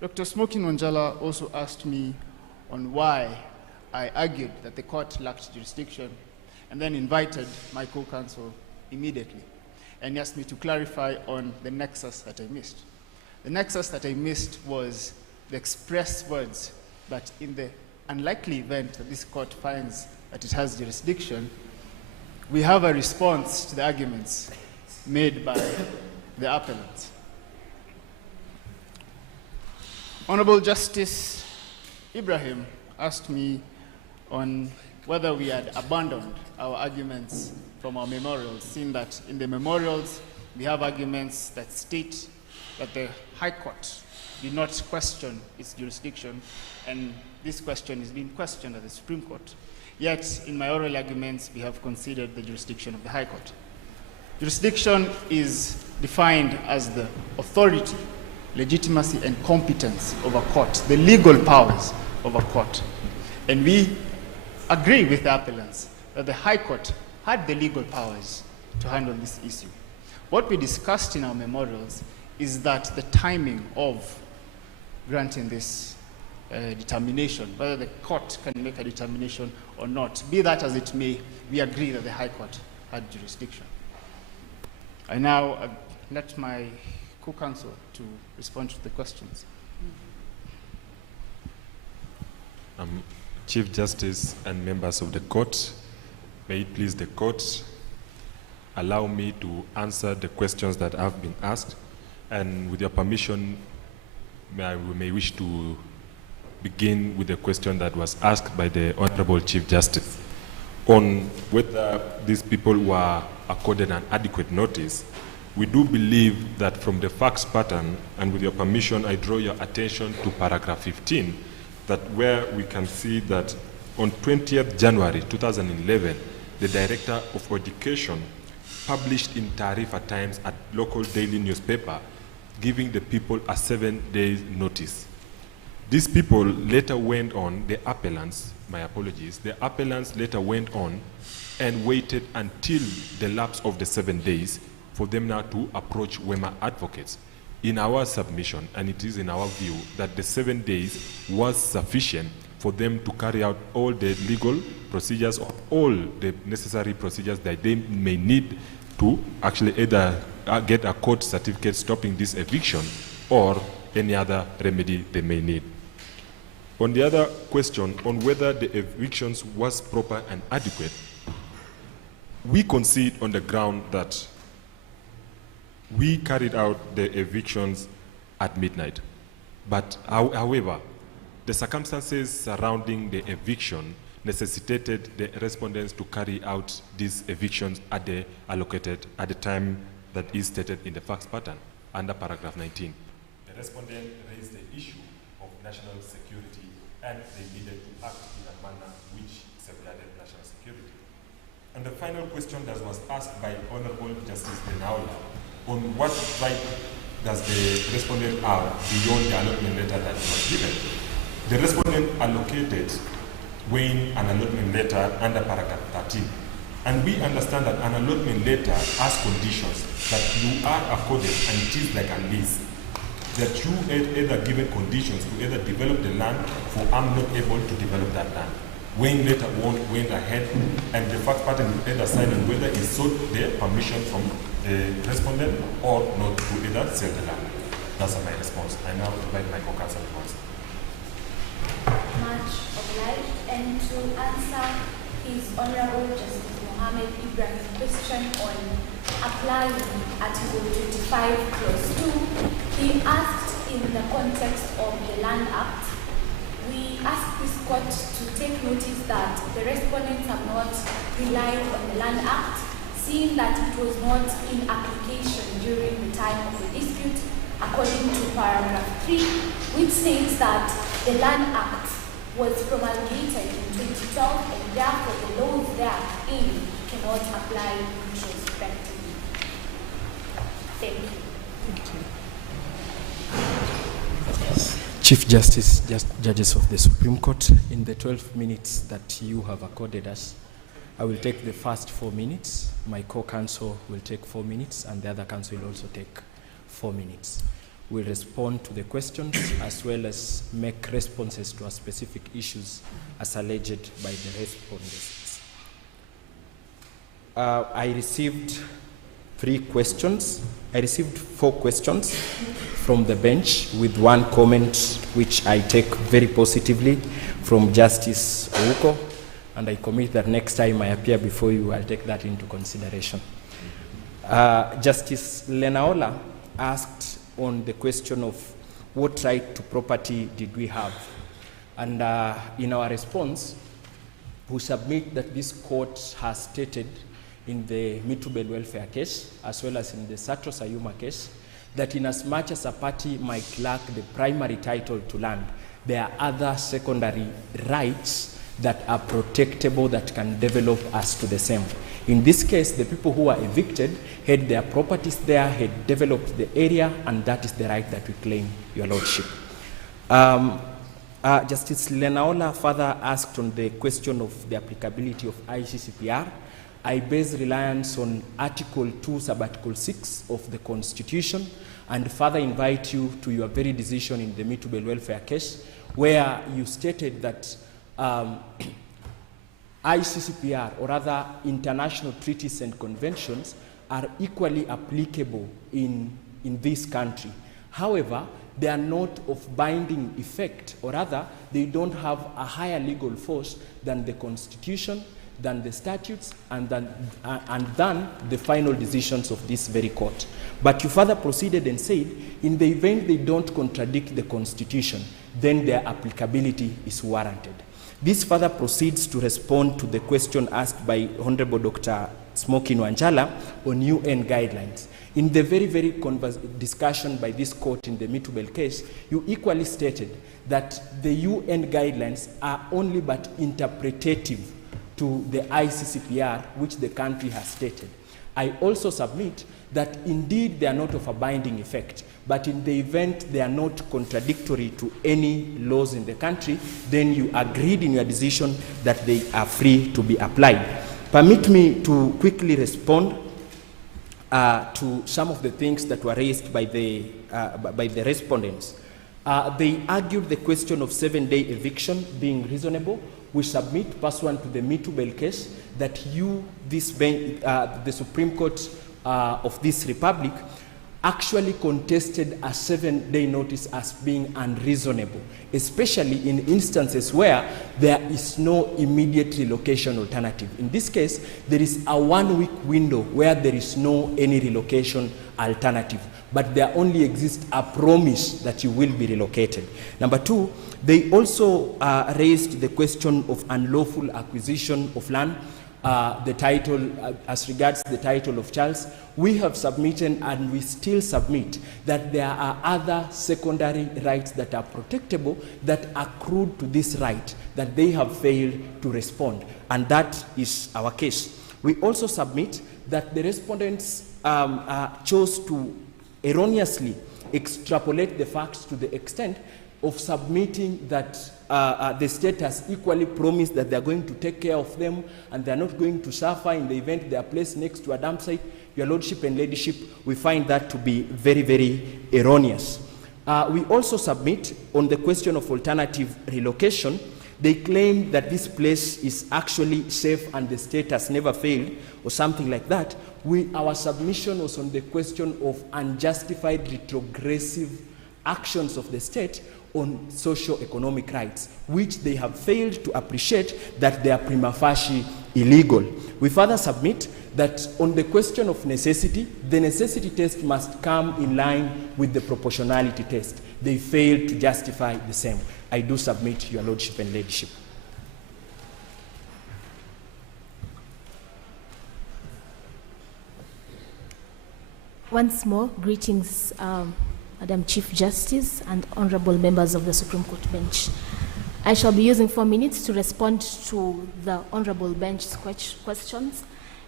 Dr. Smokin Wanjala also asked me on why I argued that the court lacked jurisdiction, and then invited my co-counsel immediately and asked me to clarify on the nexus that I missed. The nexus that I missed was the express words that in the unlikely event that this court finds that it has jurisdiction, we have a response to the arguments made by the appellant. Honorable Justice Ibrahim asked me on whether we had abandoned our arguments from our memorials, seeing that in the memorials we have arguments that state that the High Court did not question its jurisdiction, and this question is being questioned at the Supreme Court. Yet, in my oral arguments, we have considered the jurisdiction of the High Court. Jurisdiction is defined as the authority, legitimacy, and competence of a court, the legal powers of a court. And we agree with the appellants that the High Court had the legal powers to handle this issue. What we discussed in our memorials is that the timing of granting this determination, whether the court can make a determination or not, be that as it may, we agree that the High Court had jurisdiction. I now let my co-counsel to respond to the questions. Chief Justice and members of the court, may it please the court allow me to answer the questions that have been asked, and with your permission, we may wish to begin with the question that was asked by the Honorable Chief Justice on whether these people were accorded an adequate notice. We do believe that from the facts pattern, and with your permission, I draw your attention to paragraph 15, that where we can see that on 20th January 2011, the Director of Education published in Tarifa Times a local daily newspaper giving the people a 7-day notice. These people later went on, the appellants, my apologies, the appellants later went on and waited until the lapse of the 7 days for them now to approach WEMA advocates. In our submission, and it is in our view, that the 7 days was sufficient for them to carry out all the legal procedures, or all the necessary procedures that they may need to actually either get a court certificate stopping this eviction or any other remedy they may need. On the other question, on whether the evictions was proper and adequate, we concede on the ground that we carried out the evictions at midnight. But however, the circumstances surrounding the eviction necessitated the respondents to carry out these evictions at the time that is stated in the facts pattern under paragraph 19. The respondent raised the issue of national security, and they needed to act in a manner which safeguarded national security. And the final question that was asked by Honorable Justice Benaula, on what right does the respondent have beyond the allotment letter that was given? The respondent allocated Wayne an allotment letter under paragraph 13. And we understand that an allotment letter has conditions that you are accorded, and it is like a lease, that you either given conditions to either develop the land, for I'm not able to develop that land. Wayne later went ahead, and the fact pattern will either sign on whether he sought the permission from the respondent or not to either sell the land. That's my response. I now invite my co-counsel to answer. Much obliged, and to answer His Honorable Justice Mohammed Ibrahim's question on applying Article 25 Clause 2, he asked in the context of the Land Act. We asked this court to take notice that the respondents have not relied on the Land Act, seeing that it was not in application during the time of the dispute, according to paragraph 3, which states that the Land Act was promulgated in 2012, and therefore the laws therein cannot apply retrospectively. Thank you. Chief Justice, judges of the Supreme Court, in the 12 minutes that you have accorded us, I will take the first 4 minutes. My co-counsel will take 4 minutes, and the other counsel will also take 4 minutes. We'll respond to the questions as well as make responses to our specific issues as alleged by the respondents. I received 3 questions. I received 4 questions from the bench with 1 comment which I take very positively from Justice Ouko, and I commit that next time I appear before you, I'll take that into consideration. Justice Lenaola asked on the question of what right to property did we have. And in our response, we submit that this court has stated in the Mitubel welfare case, as well as in the Sato Sayuma case, that in as much as a party might lack the primary title to land, there are other secondary rights that are protectable that can develop as to the same. In this case, the people who were evicted had their properties there, had developed the area, and that is the right that we claim, Your Lordship. Justice Lenaola further asked on the question of the applicability of ICCPR. I base reliance on Article 2, Sub-Article 6 of the Constitution, and further invite you to your very decision in the mutable welfare case, where you stated that ICCPR, or other international treaties and conventions, are equally applicable in this country. However, they are not of binding effect, or rather, they don't have a higher legal force than the Constitution, than the statutes, and than the final decisions of this very court. But you further proceeded and said, in the event they don't contradict the Constitution, then their applicability is warranted. This further proceeds to respond to the question asked by Honorable Dr. Smokin Wanjala on UN guidelines. In the very discussion by this court in the mutable case, you equally stated that the UN guidelines are only but interpretative to the ICCPR, which the country has stated. I also submit that indeed they are not of a binding effect, but in the event they are not contradictory to any laws in the country, then you agreed in your decision that they are free to be applied. Permit me to quickly respond to some of the things that were raised by the respondents. They argued the question of 7-day eviction being reasonable. We submit, pursuant to the mutable case, that the Supreme Court of this Republic actually contested a 7-day notice as being unreasonable, especially in instances where there is no immediate relocation alternative. In this case, there is a 1-week window where there is no any relocation alternative, but there only exists a promise that you will be relocated. Number two, they also raised the question of unlawful acquisition of land. The title, as regards the title of Charles, we have submitted and we still submit that there are other secondary rights that are protectable that accrued to this right that they have failed to respond, and that is our case. We also submit that the respondents chose to erroneously extrapolate the facts to the extent of submitting that the state has equally promised that they are going to take care of them and they are not going to suffer in the event they are placed next to a dump site. Your Lordship and Ladyship, we find that to be very erroneous. We also submit on the question of alternative relocation. They claim that this place is actually safe and the state has never failed or something like that. Our submission was on the question of unjustified retrogressive actions of the state on socio-economic rights, which they have failed to appreciate that they are prima facie illegal. We further submit that on the question of necessity, the necessity test must come in line with the proportionality test. They failed to justify the same. I do submit, Your Lordship and Ladyship. Once more, greetings, Madam Chief Justice and honorable members of the Supreme Court bench. I shall be using 4 minutes to respond to the honorable bench's questions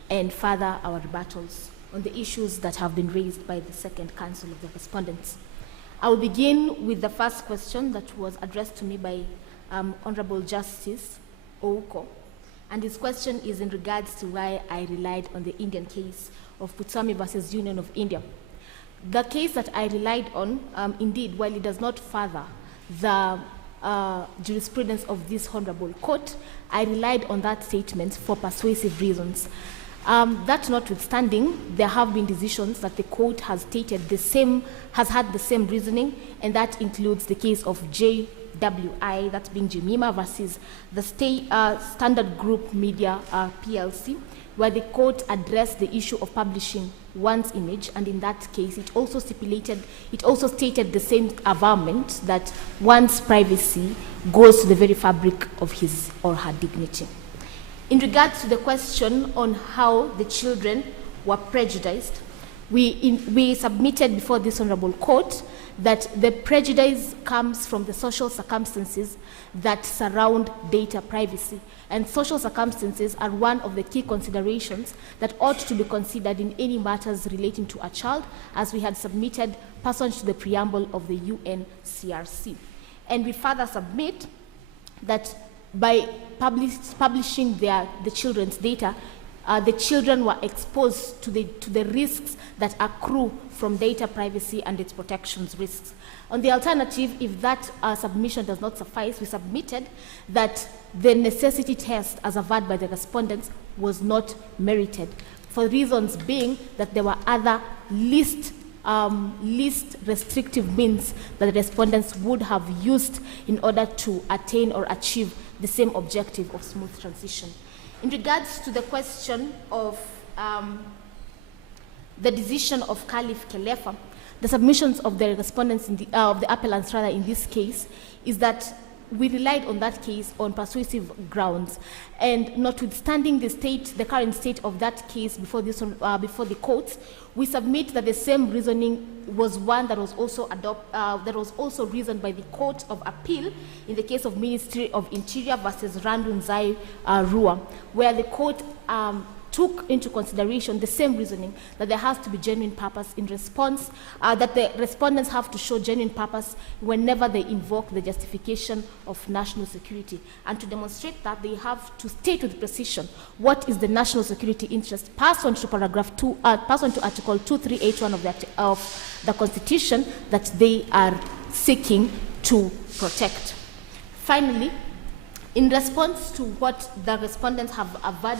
and further our rebuttals on the issues that have been raised by the second counsel of the respondents. I will begin with the first question that was addressed to me by Honorable Justice Ouko, and his question is in regards to why I relied on the Indian case of Putsami versus Union of India. The case that I relied on, indeed, while it does not further the jurisprudence of this honorable court, I relied on that statement for persuasive reasons. That notwithstanding, there have been decisions that the court has stated has had the same reasoning, and that includes the case of JWI, that being Jemima versus the Standard Group Media PLC, where the court addressed the issue of publishing one's image, and in that case, it also stated the same averment that one's privacy goes to the very fabric of his or her dignity. In regards to the question on how the children were prejudiced, we submitted before this honorable court that the prejudice comes from the social circumstances that surround data privacy. And social circumstances are one of the key considerations that ought to be considered in any matters relating to a child, as we had submitted pursuant to the preamble of the UNCRC. And we further submit that by publishing the children's data, the children were exposed to the risks that accrue from data privacy and its protections risks. On the alternative, if that submission does not suffice, we submitted that the necessity test as averred by the respondents was not merited, for reasons being that there were other least restrictive means that the respondents would have used in order to attain or achieve the same objective of smooth transition. In regards to the question of the decision of Caliph Kelefa, the submissions of the respondents of the appellants rather in this case is that we relied on that case on persuasive grounds, and notwithstanding the current state of that case before the courts, we submit that the same reasoning was one that was also reasoned by the Court of Appeal in the case of Ministry of Interior versus Randun Zai Rua, where the court took into consideration the same reasoning, that there has to be genuine purpose in response, that the respondents have to show genuine purpose whenever they invoke the justification of national security. And to demonstrate that, they have to state with precision what is the national security interest pursuant to pursuant to Article 2381 of the Constitution that they are seeking to protect. Finally, in response to what the respondents have averred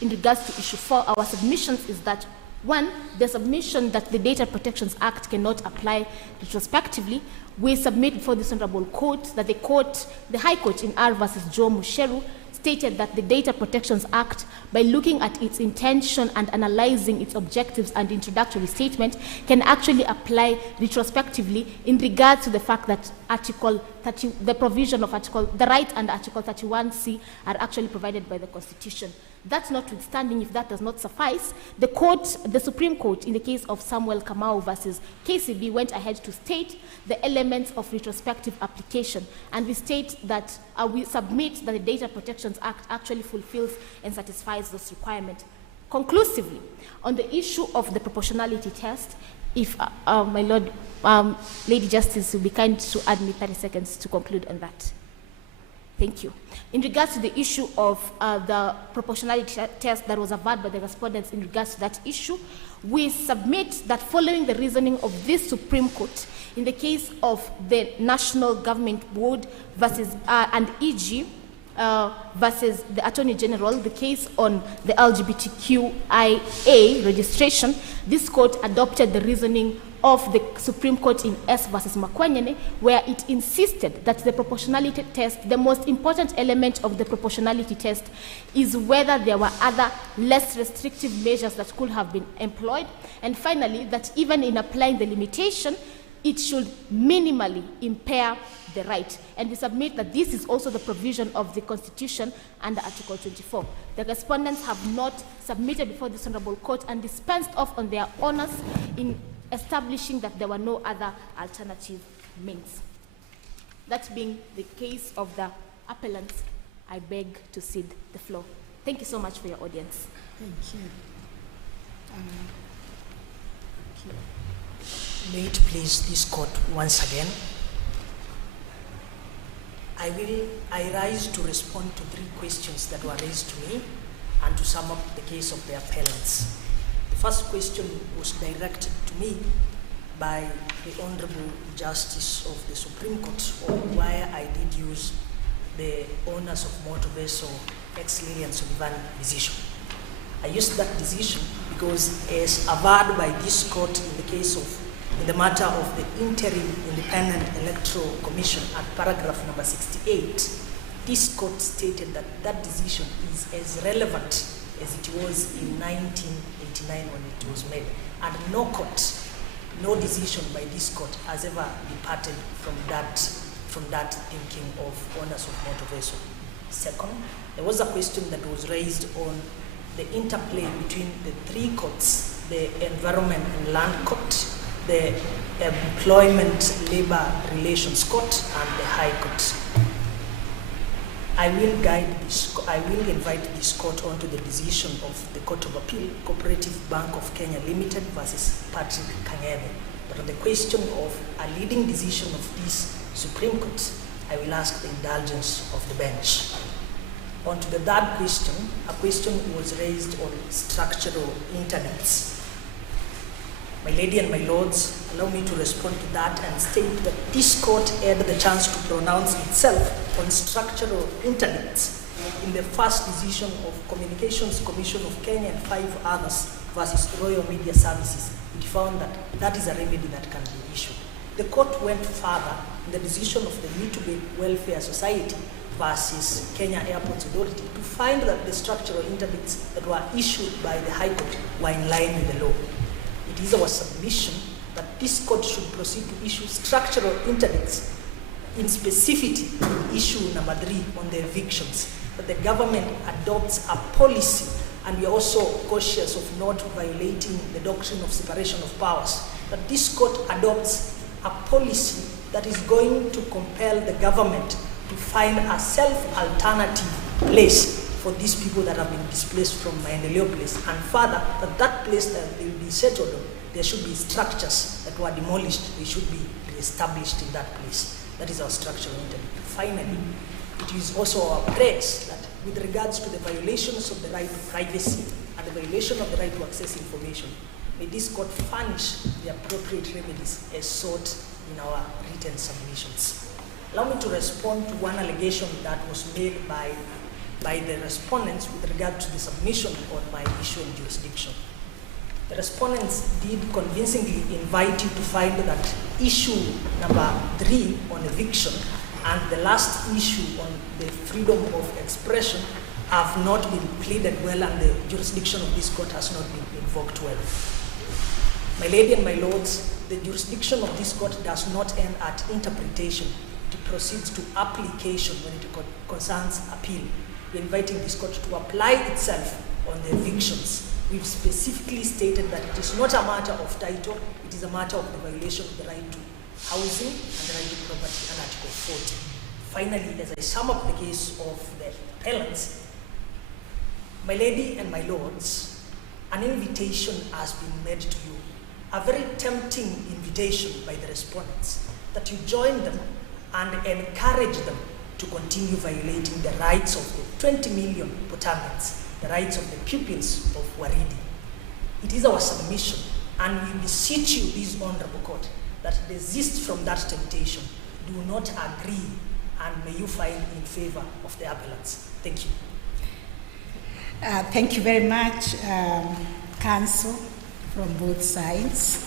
in regards to issue 4, our submissions is that, 1, the submission that the Data Protections Act cannot apply retrospectively. We submit before this honorable court that the High Court in R versus Joe Musheru stated that the Data Protections Act, by looking at its intention and analyzing its objectives and introductory statement, can actually apply retrospectively in regards to the fact that the provision of the right under Article 31C are actually provided by the Constitution. That notwithstanding, if that does not suffice, the Supreme Court, in the case of Samuel Kamau versus KCB, went ahead to state the elements of retrospective application, and we state that we submit that the Data Protections Act actually fulfills and satisfies this requirement. Conclusively, on the issue of the proportionality test, if my Lord, Lady Justice will be kind to add me 30 seconds to conclude on that. Thank you. In regards to the issue of the proportionality test that was averred by the respondents in regards to that issue, we submit that following the reasoning of this Supreme Court, in the case of the National Government Board versus and EG versus the Attorney General, the case on the LGBTQIA registration, this court adopted the reasoning of the Supreme Court in S versus Makwenyene, where it insisted that the proportionality test, the most important element of the proportionality test, is whether there were other less restrictive measures that could have been employed. And finally, that even in applying the limitation, it should minimally impair the right. And we submit that this is also the provision of the Constitution under Article 24. The respondents have not submitted before this honorable court and dispensed off on their honors in establishing that there were no other alternative means. That being the case of the appellants, I beg to cede the floor. Thank you so much for your audience. Thank you. May it please this court once again. I rise to respond to 3 questions that were raised to me and to sum up the case of the appellants. The first question was directed to me by the Honorable Justice of the Supreme Court on why I did use the owners of motor vessel ex-Lillian Sullivan decision. I used that decision because, as averred by this court in the matter of the interim independent electoral commission at paragraph number 68, this court stated that that decision is as relevant as it was in 1989 when it was made, and no decision by this court has ever departed from that thinking of owners of motor vessel. Second, there was a question that was raised on the interplay between the 3 courts, the Environment and Land Court, the Employment Labor Relations Court, and the High Court. I will invite this court onto the decision of the Court of Appeal, Cooperative Bank of Kenya Limited versus Patrick Kangebe. But on the question of a leading decision of this Supreme Court, I will ask the indulgence of the bench. On to the third question, a question was raised on structural interdicts. My lady and my lords, allow me to respond to that and state that this court had the chance to pronounce itself on structural interdicts in the first decision of Communications Commission of Kenya and 5 others versus Royal Media Services. It found that that is a remedy that can be issued. The court went further in the decision of the Mutual Welfare Society versus Kenya Airports Authority to find that the structural interdicts that were issued by the High Court were in line with the law. It is our submission that this court should proceed to issue structural interdicts, in specificity issue number 3 on the evictions, that the government adopts a policy, and we are also cautious of not violating the doctrine of separation of powers, that this court adopts a policy that is going to compel the government to find a self-alternative place for these people that have been displaced from Maendeleo place, and further, that place that they will be settled on, there should be structures that were demolished, they should be re-established in that place. That is our structural interdict. Finally, it is also our prayers that with regards to the violations of the right to privacy and the violation of the right to access information, may this court furnish the appropriate remedies as sought in our written submissions. Allow me to respond to one allegation that was made by the respondents with regard to the submission on my issue on jurisdiction. The respondents did convincingly invite you to find that issue number 3 on eviction and the last issue on the freedom of expression have not been pleaded well, and the jurisdiction of this court has not been invoked well. My lady and my lords, the jurisdiction of this court does not end at interpretation. It proceeds to application when it concerns appeal. We're inviting this court to apply itself on the evictions. We've specifically stated that it is not a matter of title, it is a matter of the violation of the right to housing and the right to property and Article 40. Finally, as I sum up the case of the appellants, my lady and my lords, an invitation has been made to you, a very tempting invitation by the respondents, that you join them and encourage them to continue violating the rights of the 20 million Potamians, the rights of the pupils of Waridi. It is our submission, and we beseech you, this honorable court, that desist from that temptation. Do not agree, and may you find in favor of the appellants. Thank you. Thank you very much, counsel from both sides.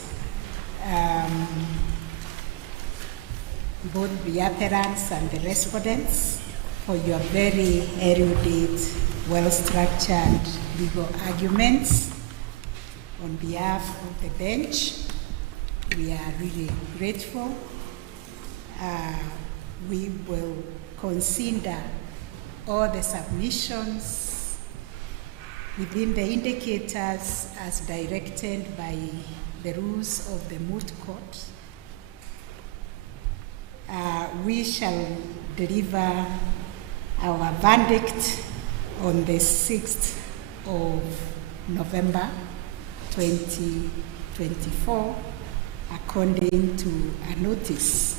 Both the appellants and the respondents for your very erudite, well-structured legal arguments. On behalf of the bench, we are really grateful. We will consider all the submissions within the indicators as directed by the rules of the Moot Court. We shall deliver our verdict on the 6th of November 2024, according to a notice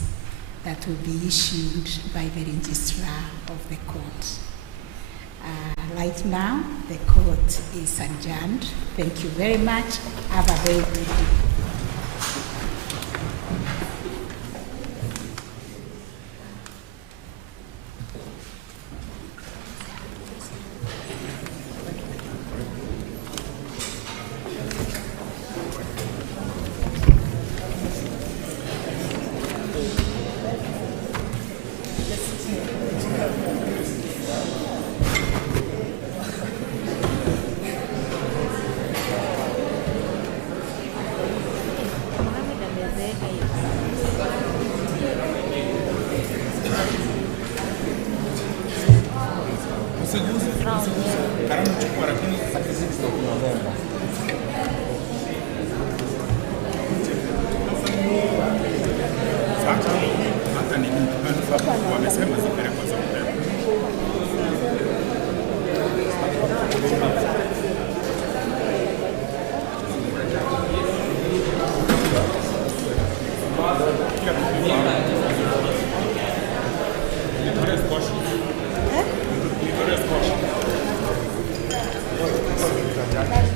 that will be issued by the registrar of the court. Right now, the court is adjourned. Thank you very much. Have a very good day. Judge.